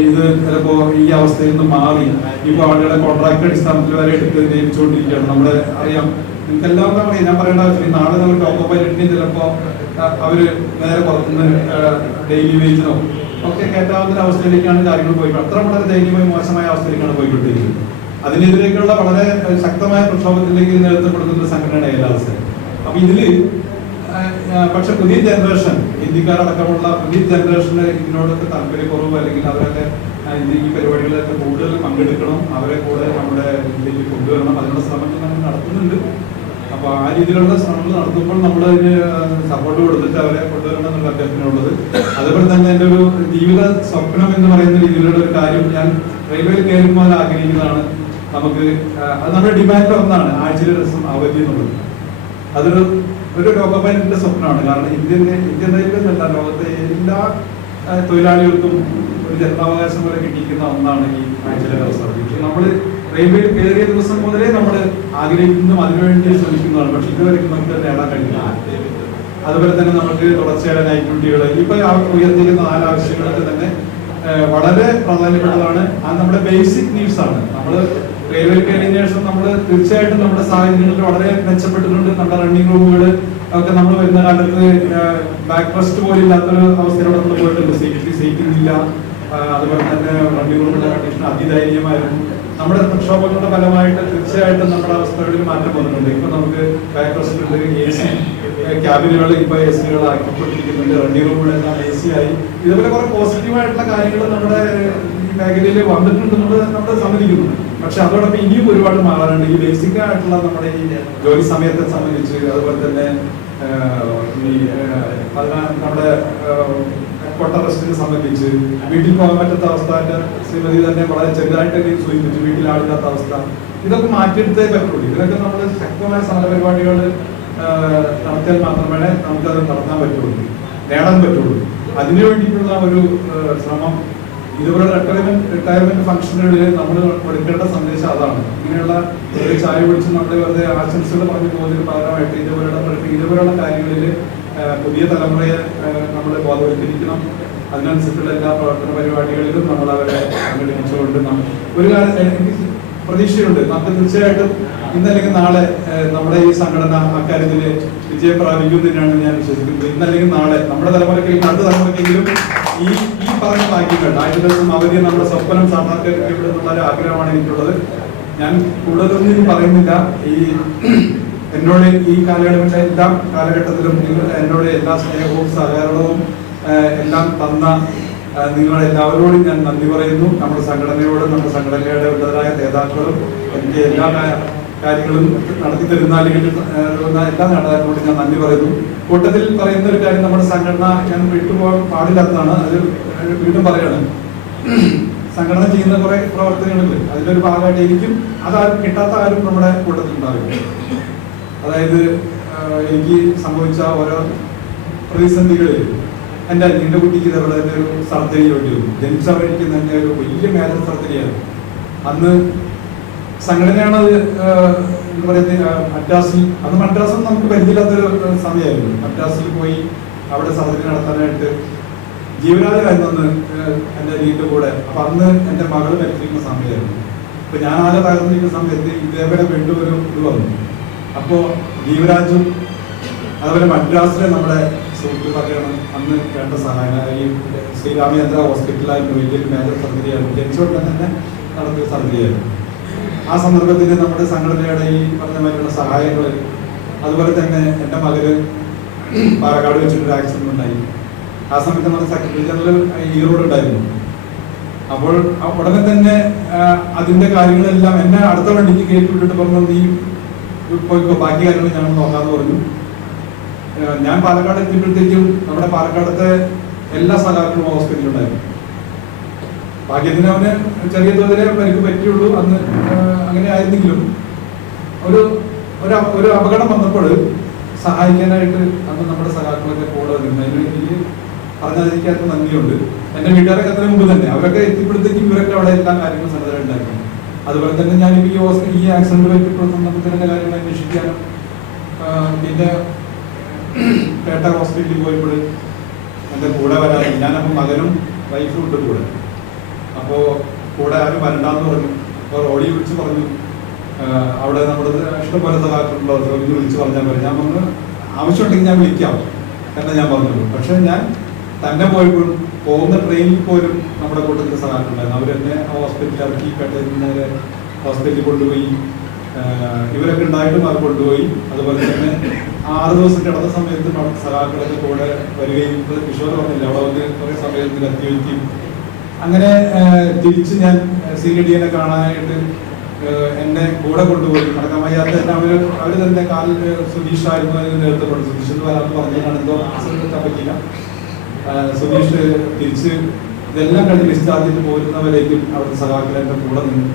ഇത് ചിലപ്പോ ഈ അവസ്ഥയിൽ നിന്ന് മാറി ഇപ്പൊ ആളുകളെ കോൺട്രാക്ട് അടിസ്ഥാനത്തിൽ വരെ എടുത്ത് നിയമിച്ചുകൊണ്ടിരിക്കുകയാണ്. നമ്മുടെ അറിയാം, നിങ്ങൾക്ക് എല്ലാവർക്കും അറിയാം, ഞാൻ പറയേണ്ട ആവശ്യം. നാളെ നമ്മൾ ലോക്കോ പൈലറ്റിനെ ചിലപ്പോ അവര് നേരെ പുറത്തുനിന്ന് ഡെയിലി വേജിനോ ഒക്കെ കേട്ടാവുന്ന അവസ്ഥയിലേക്കാണ് കാര്യങ്ങൾ പോയിട്ട്, അത്ര വളരെ ദയനീയമായി മോശമായ അവസ്ഥയിലേക്കാണ് പോയിക്കൊണ്ടിരിക്കുന്നത്. അതിനെതിരേക്കുള്ള വളരെ ശക്തമായ പ്രക്ഷോഭത്തിലേക്ക് നേതൃത്വം കൊടുക്കുന്ന സംഘടനയുടെ എല്ലാവസ്ഥ. അപ്പൊ ഇതില് പക്ഷെ പുതിയ ജനറേഷൻ, ഇന്ത്യക്കാരടക്കമുള്ള പുതിയ ജനറേഷന് ഇതിനോടൊക്കെ താല്പര്യക്കുറവ്, അല്ലെങ്കിൽ അവരൊക്കെ ഈ പരിപാടികളിലൊക്കെ കൂടുതൽ പങ്കെടുക്കണം, അവരെ കൂടെ നമ്മുടെ ഇതിലേക്ക് കൊണ്ടുവരണം. അതിനുള്ള ശ്രമങ്ങൾ നമ്മൾ നടത്തുന്നുണ്ട്. അപ്പൊ ആ രീതിയിലുള്ള ശ്രമങ്ങൾ നടത്തുമ്പോൾ നമ്മൾ അതിന് സപ്പോർട്ട് കൊടുത്തിട്ട് അവരെ കൊണ്ടുവരണം എന്നുള്ള അഭ്യർത്ഥനയുള്ളത്. അതുപോലെ തന്നെ എൻ്റെ ഒരു ജീവിത സ്വപ്നം എന്ന് പറയുന്ന രീതിയിലുള്ള ഒരു കാര്യം ഞാൻ റെയിൽവേയിൽ കയറുമ്പോൾ ആഗ്രഹിക്കുന്നതാണ്. നമുക്ക് അത് നമ്മുടെ ഡിമാൻഡ് ഒന്നാണ്, ആഴ്ചയിലെ ദിവസം അവധി എന്നുള്ളത്. അതൊരു ലോക പൈലറ്റിന്റെ സ്വപ്നമാണ്. കാരണം ഇന്ത്യൻ റെയിൽവേ എന്നല്ല, ലോകത്തെ എല്ലാ തൊഴിലാളികൾക്കും ഒരു ജന്മാവകാശം പോലെ കിട്ടിയിരിക്കുന്ന ഒന്നാണ് ഈ ആഴ്ചയിലെ ദിവസം അവധി. പക്ഷെ നമ്മൾ റെയിൽവേയിൽ കയറിയ ദിവസം മുതലേ നമ്മൾ ആഗ്രഹിക്കുന്നതും അതിനുവേണ്ടി ശ്രമിക്കുന്നതാണ്. പക്ഷെ ഇതുവരെ നമുക്ക് നേടാൻ കഴിഞ്ഞില്ല. അതുപോലെ തന്നെ നമുക്ക് തുടർച്ചയായ നൈറ്റ് ഡ്യൂട്ടികൾ ഇപ്പൊ ഉയർത്തിയിരിക്കുന്ന 4 ആവശ്യങ്ങളൊക്കെ തന്നെ വളരെ പ്രാധാന്യപ്പെട്ടതാണ്. അത് നമ്മുടെ ബേസിക് നീഡ്സ് ആണ്. നമ്മൾ റെയിൽവേ കയറിയതിനു ശേഷം നമ്മൾ തീർച്ചയായിട്ടും നമ്മുടെ സാഹചര്യങ്ങളിൽ വളരെ മെച്ചപ്പെട്ടിട്ടുണ്ട്. നമ്മുടെ റണ്ണിങ് റൂമുകൾ ഒക്കെ നമ്മൾ വരുന്ന കാലത്ത് ബാക്ക് റെസ്റ്റ് പോലും ഇല്ലാത്തൊരു അവസ്ഥയിലൂടെ നമ്മൾ പോയിട്ടുണ്ട്. സീറ്റിംഗ് ഇല്ല. അതുപോലെ തന്നെ റണ്ണിങ് റൂമിന്റെ കണ്ടീഷൻ അതിദയനീയമായിരുന്നു. നമ്മുടെ പ്രക്ഷോഭങ്ങളുടെ ഫലമായിട്ട് തീർച്ചയായിട്ടും നമ്മുടെ അവസ്ഥകളിൽ മാറ്റം വന്നിട്ടുണ്ട്. ഇപ്പൊ നമുക്ക് ബാക്ക് റെസ്റ്റ് ഉണ്ട്, AC ക്യാബിനുകൾ ഇപ്പൊ AC ആക്കിക്കൊണ്ടിരിക്കുന്നുണ്ട്, റണ്ണിങ് റൂമുകളെല്ലാം AC ആയി. ഇതുപോലെ കുറെ പോസിറ്റീവായിട്ടുള്ള കാര്യങ്ങൾ നമ്മുടെ ഈ മേഖലയിൽ വന്നിട്ടുണ്ടെന്ന് നമ്മൾ സമ്മതിക്കുന്നു. പക്ഷെ അതോടൊപ്പം ഇനിയും ഒരുപാട് മാറാനുണ്ട്. ഈ ബേസിക് ആയിട്ടുള്ള നമ്മുടെ ഈ ജോലി സമയത്തെ സംബന്ധിച്ച്, അതുപോലെ തന്നെ നമ്മുടെ കൊട്ട റെസ്റ്റിനെ സംബന്ധിച്ച്, വീട്ടിൽ പോകാൻ പറ്റാത്ത അവസ്ഥ, ശ്രീമതി തന്നെ വളരെ ചെറുതായിട്ട് സൂചിപ്പിച്ചു, വീട്ടിൽ ആളില്ലാത്ത അവസ്ഥ, ഇതൊക്കെ മാറ്റിയെടുത്തേ പറ്റുള്ളൂ. ഇതിനൊക്കെ നമ്മൾ ശക്തമായ സമരപരിപാടികൾ നടത്തിയാൽ മാത്രമേ നമുക്കത് നടത്താൻ പറ്റുള്ളൂ, നേടാൻ പറ്റുള്ളൂ. അതിനു വേണ്ടിയിട്ടുള്ള ഒരു ശ്രമം ഇതുപോലെ റിട്ടയർമെന്റ് ഫംഗ്ഷനുകളിൽ നമ്മൾ കൊടുക്കേണ്ട സന്ദേശം അതാണ്. ഇങ്ങനെയുള്ള ചായ പിടിച്ച് നമ്മൾ വെറുതെ ആശംസകൾ പറഞ്ഞു പോകുന്നതിന് പകരമായിട്ട് ഇതുപോലുള്ള കാര്യങ്ങളിൽ പുതിയ തലമുറയെ നമ്മൾ ബോധവൽക്കരിക്കണം. അതിനനുസരിച്ചുള്ള എല്ലാ പ്രവർത്തന പരിപാടികളിലും നമ്മൾ അവരെ സംഘടിപ്പിച്ചുകൊണ്ട് ഒരു കാര്യം എനിക്ക് പ്രതീക്ഷയുണ്ട്. നമുക്ക് തീർച്ചയായിട്ടും ഇന്നല്ലെങ്കിൽ നാളെ നമ്മുടെ ഈ സംഘടന അക്കാര്യത്തിൽ വിജയം പ്രാപിക്കുമെന്നാണ് ഞാൻ വിശ്വസിക്കുന്നത്. ഇന്നല്ലെങ്കിൽ നാളെ നമ്മുടെ തലമുറയ്ക്കെങ്കിലും അടുത്ത തലമുറയ്ക്കെങ്കിലും ഈ പറഞ്ഞ ഭാഗ്യങ്ങൾ 1000 ദിവസം അവധി നമ്മുടെ സ്വപ്നം സാധാരണ ഒരു ആഗ്രഹമാണ് എനിക്കുള്ളത്. ഞാൻ കൂടുതലൊന്നും ഇനി പറയുന്നില്ല. എന്നോട് ഈ കാലഘട്ടത്തിലെ എല്ലാ കാലഘട്ടത്തിലും എന്നോട് എല്ലാ സ്നേഹവും സഹകരണവും എല്ലാം തന്ന നിങ്ങളെല്ലാവരോടും ഞാൻ നന്ദി പറയുന്നു. നമ്മുടെ സംഘടനയോടും നമ്മുടെ സംഘടനയുടെ ഉള്ളതായ നേതാക്കളും എനിക്ക് എല്ലാ കാര്യങ്ങളും നടത്തി തരുന്ന അല്ലെങ്കിൽ എല്ലാ നേതാക്കളോടും ഞാൻ നന്ദി പറയുന്നു. കൂട്ടത്തിൽ പറയുന്ന ഒരു കാര്യം, നമ്മുടെ സംഘടന ഞാൻ വിട്ടുപോകാൻ പാടില്ലാത്തതാണ്. അത് വീണ്ടും പറയാണ്. സംഘടന ചെയ്യുന്ന കുറെ പ്രവർത്തനങ്ങളുണ്ട്. അതിലൊരു ഭാഗമായിട്ട് എനിക്കും അതാരും കിട്ടാത്ത ആരും നമ്മുടെ കൂട്ടത്തിൽ ഉണ്ടാവില്ല. അതായത് എനിക്ക് സംഭവിച്ച ഓരോ പ്രതിസന്ധികളിൽ എന്റെ കുട്ടിക്ക് ഇതേപോലെ തന്നെ ഒരു സർജറി വേണ്ടി വന്നു. ജനിച്ച വഴിക്ക് തന്നെ ഒരു വലിയ മേജർ സർജറിയായിരുന്നു. അന്ന് സംഘടനയാണ് എന്താ പറയുക, മദ്രാസിൽ നമുക്ക് പരിചയമില്ലാത്തൊരു സമയമായിരുന്നു. മദ്രാസിൽ പോയി അവിടെ സർജറി നടത്താനായിട്ട് ജീവനാഥനായിരുന്നു എന്റെ വീട്ടിൽ കൂടെ. അപ്പൊ അന്ന് എന്റെ മകള് മരിച്ചിരിക്കുന്ന സമയമായിരുന്നു. അപ്പൊ ഞാൻ ആകെ തകർന്നിരിക്കുന്ന സമയത്ത് ഇതേപോലെ വീണ്ടും ഒരു ഇത് വന്നു. അപ്പോ ജീവരാജും അതുപോലെ മദ്രാസിലെ നമ്മുടെ സുഹൃത്ത് പറയണം അന്ന് വേണ്ട സഹായം. ഈ ശ്രീരാമചന്ദ്ര ഹോസ്പിറ്റലായിരുന്നു. വലിയൊരു മേജർ സർജറിയായിരുന്നു. ജനിച്ചോട്ട് തന്നെ നടത്തിയ സർജറിയായിരുന്നു. ആ സന്ദർഭത്തിൽ നമ്മുടെ സംഘടനയുടെ ഈ പറഞ്ഞ മാതിരിയുള്ള സഹായങ്ങൾ, അതുപോലെ തന്നെ എൻ്റെ മകന് പാലക്കാട് വെച്ചിട്ടൊരു ആക്സിഡന്റ് ഉണ്ടായി. ആ സമയത്ത് നമ്മുടെ സെക്രട്ടറി ജനറൽ ഈറോഡ് ഉണ്ടായിരുന്നു. അപ്പോൾ ഉടനെ തന്നെ അതിന്റെ കാര്യങ്ങളെല്ലാം എന്നെ അടുത്ത വണ്ടിക്ക് കയറ്റി വിട്ടിട്ട് പറഞ്ഞു, നീ പോയിക്കോ, ബാക്കി കാര്യങ്ങൾ ഞാൻ നോക്കാന്ന് പറഞ്ഞു. ഞാൻ പാലക്കാട് എത്തിയപ്പോഴത്തേക്കും നമ്മുടെ പാലക്കാടത്തെ എല്ലാ സഹാക്കളും ഹോസ്പിറ്റലുണ്ടായിരുന്നു. ഭാഗ്യത്തിന് അവന് ചെറിയ തോതിലെ പരിക്ക് പറ്റിയുള്ളൂ. അന്ന് അങ്ങനെ ആയിരുന്നെങ്കിലും ഒരു അപകടം വന്നപ്പോൾ സഹായിക്കാനായിട്ട് അന്ന് നമ്മുടെ സഹാക്കളൊക്കെ കൂടെ നിന്നതിന് എനിക്ക് പറഞ്ഞതിരിക്കാത്ത നന്ദിയുണ്ട്. എന്റെ വീട്ടുകാരൊക്കെ അതിന് മുമ്പ് തന്നെ അവരൊക്കെ എത്തിയപ്പോഴത്തേക്കും ഇവരൊക്കെ അവിടെ എല്ലാ കാര്യങ്ങളും സന്നദ്ധ ഉണ്ടായിരുന്നു. അതുപോലെ തന്നെ ഞാനിപ്പോ ഈ ആക്സിഡന്റ് പറ്റിയപ്പോൾ സംബന്ധിച്ച കാര്യങ്ങൾ അന്വേഷിക്കാനും പിന്നെ പേട്ട ഹോസ്പിറ്റലിൽ പോയപ്പോൾ എന്റെ കൂടെ വരാൻ ഞാനപ്പോ മകനും വൈഫും ഉണ്ട് കൂടെ. അപ്പോ കൂടെ ആരും വരണ്ടാന്ന് പറഞ്ഞു. അപ്പോൾ റോഡി വിളിച്ച് പറഞ്ഞു, അവിടെ നമ്മുടെ ഇഷ്ടംപോലെ സഹാക്കളുണ്ടോ വിളിച്ച് പറഞ്ഞാൽ മതി. ഞാൻ പറഞ്ഞു ആവശ്യമുണ്ടെങ്കിൽ ഞാൻ വിളിക്കാം എന്ന് ഞാൻ പറഞ്ഞുള്ളൂ. പക്ഷെ ഞാൻ തന്നെ പോയപ്പോഴും പോകുന്ന ട്രെയിനിൽ പോലും നമ്മുടെ കൂട്ടത്തിൽ സഹാക്കളുണ്ടായിരുന്നു. അവരെന്നെ ഹോസ്പിറ്റലിൽ ഇറക്കി പെട്ടെന്ന് ഹോസ്പിറ്റലിൽ കൊണ്ടുപോയി. ഇവരൊക്കെ ഉണ്ടായിട്ടും അത് കൊണ്ടുപോയി. അതുപോലെ തന്നെ 6 ദിവസം കിടന്ന സമയത്ത് സഹാക്കളൊക്കെ കൂടെ വരികയും കിഷോർ പറഞ്ഞില്ല അവിടെ വന്ന് കുറെ സമയത്തിൽ എത്തിവെക്കും. അങ്ങനെ തിരിച്ച് ഞാൻ CDDനെ കാണാനായിട്ട് എന്നെ കൂടെ കൊണ്ടുപോയി. നടക്കാൻ വയ്യാത്ത തന്നെ അവര് തന്നെ കാലിൽ സുധീഷ് ആയിരുന്നു അതിന് നേതൃത്വപ്പെടും. സുധീഷ് എന്ന് വരാമെന്ന് പറഞ്ഞാണ് എന്തോ എത്താൻ പറ്റില്ല. സുധീഷ് തിരിച്ച് ഇതെല്ലാം കഴിഞ്ഞ് ഡിസ്ചാർജ് പോരുന്നവരേക്കും അവിടുത്തെ സഹാക്കൾ എന്റെ കൂടെ നിന്നു.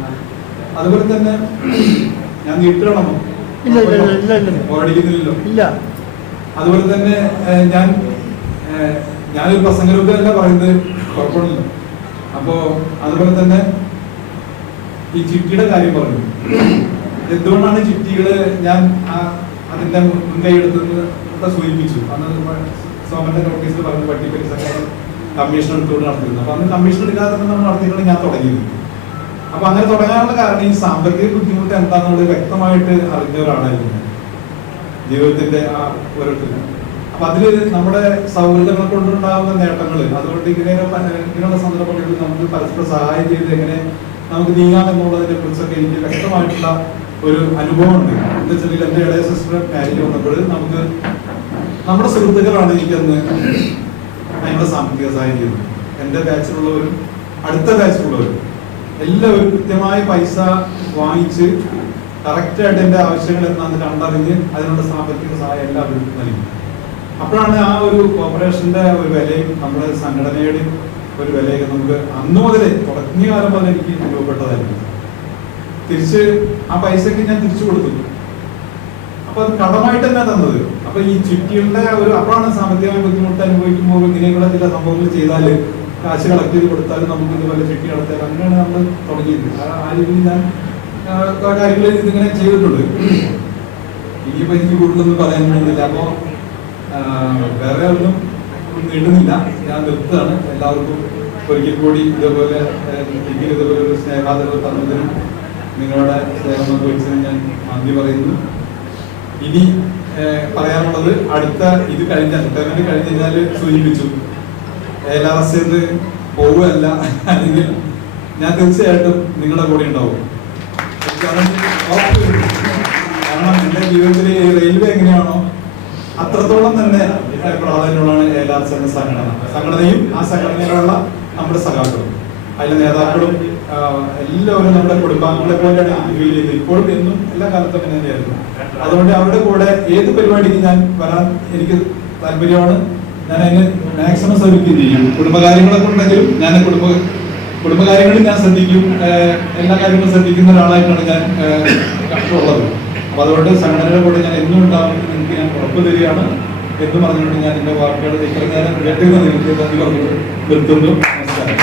അതുപോലെ തന്നെ ഞാൻ നീട്ടണമോ ഓടിക്കുന്നില്ലല്ലോ. അതുപോലെ തന്നെ ഞാനൊരു പ്രസംഗരൂപത്തിലല്ല പറയുന്നത്, കുഴപ്പമില്ല. അപ്പോ അതുപോലെ തന്നെ ഈ ചിട്ടിയുടെ കാര്യം പറഞ്ഞു. എന്തുകൊണ്ടാണ് ചിട്ടികള് ഞാൻ അതിന്റെ മുൻകൈ എടുത്തെന്ന് സൂചിപ്പിച്ചു. അന്ന് സോമന്റെ നോട്ടീസിൽ പറഞ്ഞു പട്ടിപ്പരി സർക്കാർ കമ്മീഷൻ എടുത്തുകൊണ്ട് നടത്തിയിരുന്നു. അപ്പൊ അന്ന് കമ്മീഷൻ എടുക്കാതെ തന്നെ നമ്മൾ നടത്തിക്കൊണ്ട് ഞാൻ തുടങ്ങിയത്. അപ്പൊ അങ്ങനെ തുടങ്ങാനുള്ള കാരണം ഈ സാമ്പത്തിക ബുദ്ധിമുട്ട് എന്താണെന്നുള്ളത് വ്യക്തമായിട്ട് അറിഞ്ഞ ഒരാളായിരുന്നു ഞാൻ ജീവിതത്തിന്റെ ആ ഓരോരുത്തരും. അപ്പൊ അതില് നമ്മുടെ സൗഹൃദങ്ങൾ കൊണ്ടുണ്ടാകുന്ന നേട്ടങ്ങൾ, അതുകൊണ്ട് ഇങ്ങനെയുള്ള സന്ദർഭങ്ങളിൽ നമുക്ക് പരസ്പരം സഹായം ചെയ്ത് എങ്ങനെ നമുക്ക് നീങ്ങാം എന്നുള്ളതിനെ കുറിച്ചൊക്കെ എനിക്ക് വ്യക്തമായിട്ടുള്ള ഒരു അനുഭവം ഉണ്ട്. എന്താ വെച്ചാൽ എന്റെ ഇളയ സിസ്റ്റർ മാരേജ് വന്നപ്പോൾ നമുക്ക് നമ്മുടെ സുഹൃത്തുക്കളാണ് എനിക്കന്ന് അതിനുള്ള സാമ്പത്തിക സഹായം ചെയ്തത്. എന്റെ ബാച്ചിലുള്ളവരും അടുത്ത ബാച്ചിലുള്ളവരും എല്ലാവരും കൃത്യമായി പൈസ വാങ്ങിച്ച് കറക്റ്റായിട്ട് എന്റെ ആവശ്യങ്ങൾ എന്താണെന്ന് കണ്ടറിഞ്ഞ് അതിനുള്ള സാമ്പത്തിക സഹായം എല്ലാവരും നൽകി. അപ്പോഴാണ് ആ ഒരു കോർപ്പറേഷന്റെ ഒരു വിലയും നമ്മുടെ സംഘടനയുടെ ഒരു വിലയൊക്കെ നമുക്ക് അന്ന് മുതലേ തുടങ്ങിയ കാലം മുതൽ എനിക്ക് അനുഭവപ്പെട്ടതായിരുന്നു. തിരിച്ച് ആ പൈസക്ക് ഞാൻ തിരിച്ചു കൊടുത്തു. അപ്പൊ അത് കടമായിട്ട് തന്നെ തന്നത്. അപ്പൊ ഈ ചിട്ടികളുടെ ഒരു അപ്പോഴാണ് സാമ്പത്തികമായി ബുദ്ധിമുട്ട് അനുഭവിക്കുമ്പോൾ ഇങ്ങനെയുള്ള ചില സംഭവങ്ങൾ ചെയ്താല് കാശ് കളക്ട് ചെയ്ത് കൊടുത്താൽ നമുക്ക് ഇതുപോലെ ചിട്ടി നടത്താൻ അങ്ങനെയാണ് നമ്മൾ തുടങ്ങിയത്. ആ രീതിയിൽ ഞാൻ കാര്യങ്ങൾ ഇതിങ്ങനെ ചെയ്തിട്ടുണ്ട്. ഇനിയിപ്പോ എനിക്ക് കൂടുതലൊന്നും പറയാനൊന്നുമില്ല. അപ്പോ വേറെ ഒന്നും നീട്ടുന്നില്ല, ഞാൻ നിർത്തുകയാണ്. എല്ലാവർക്കും ഒരിക്കൽ കൂടി ഇതേപോലെ ഇതുപോലെ ഒരു സ്നേഹാദരവ് തന്നതിനും നിങ്ങളുടെ സ്നേഹം പങ്കുവച്ചതിനും ഞാൻ നന്ദി പറയുന്നു. ഇനി പറയാനുള്ളത് അടുത്ത ഇത് കഴിഞ്ഞാൽ റിട്ടയർമെന്റ് കഴിഞ്ഞാൽ സൂചിപ്പിച്ചു LRS പോവുകയല്ല, അല്ലെങ്കിൽ ഞാൻ തീർച്ചയായിട്ടും നിങ്ങളുടെ കൂടെ ഉണ്ടാവും. കാരണം എന്റെ ജീവിതത്തിൽ റെയിൽവേ എങ്ങനെയാണോ അത്രത്തോളം തന്നെ പ്രാധാന്യമുള്ളതാണ് LRS എന്ന സംഘടനയും ആ സംഘടനയിലുള്ള നമ്മുടെ സഖാക്കളും അതിലെ നേതാക്കളും എല്ലാവരും നമ്മുടെ കുടുംബാംഗങ്ങളെ പോലെയാണ് ഫീൽ ചെയ്തത്. ഇപ്പോഴും എന്നും എല്ലാ കാലത്തും അങ്ങനെ തന്നെയായിരുന്നു. അതുകൊണ്ട് അവരുടെ കൂടെ ഏത് പരിപാടിക്ക് ഞാൻ വരാൻ എനിക്ക് താല്പര്യമാണ്. ഞാൻ അതിന് മാക്സിമം ശ്രമിക്കുകയും ചെയ്യും. കുടുംബകാര്യങ്ങളൊക്കെ ഉണ്ടെങ്കിലും ഞാൻ കുടുംബകാര്യങ്ങളിൽ ഞാൻ ശ്രദ്ധിക്കും. എല്ലാ കാര്യങ്ങളും ശ്രദ്ധിക്കുന്ന ഒരാളായിട്ടാണ് ഞാൻ ഉള്ളത്. അപ്പൊ അതുകൊണ്ട് സംഘടനയുടെ കൂടെ ഞാൻ എന്നും ഉണ്ടാവും എനിക്ക് ഞാൻ ഉറപ്പ് തരികയാണ് എന്ന് പറഞ്ഞുകൊണ്ട് ഞാൻ എന്റെ വാക്കുകൾ ഇത്ര നേരം കേട്ടുന്നത് എനിക്ക് നന്ദി പറഞ്ഞു നിർത്തുന്നു. നമസ്കാരം.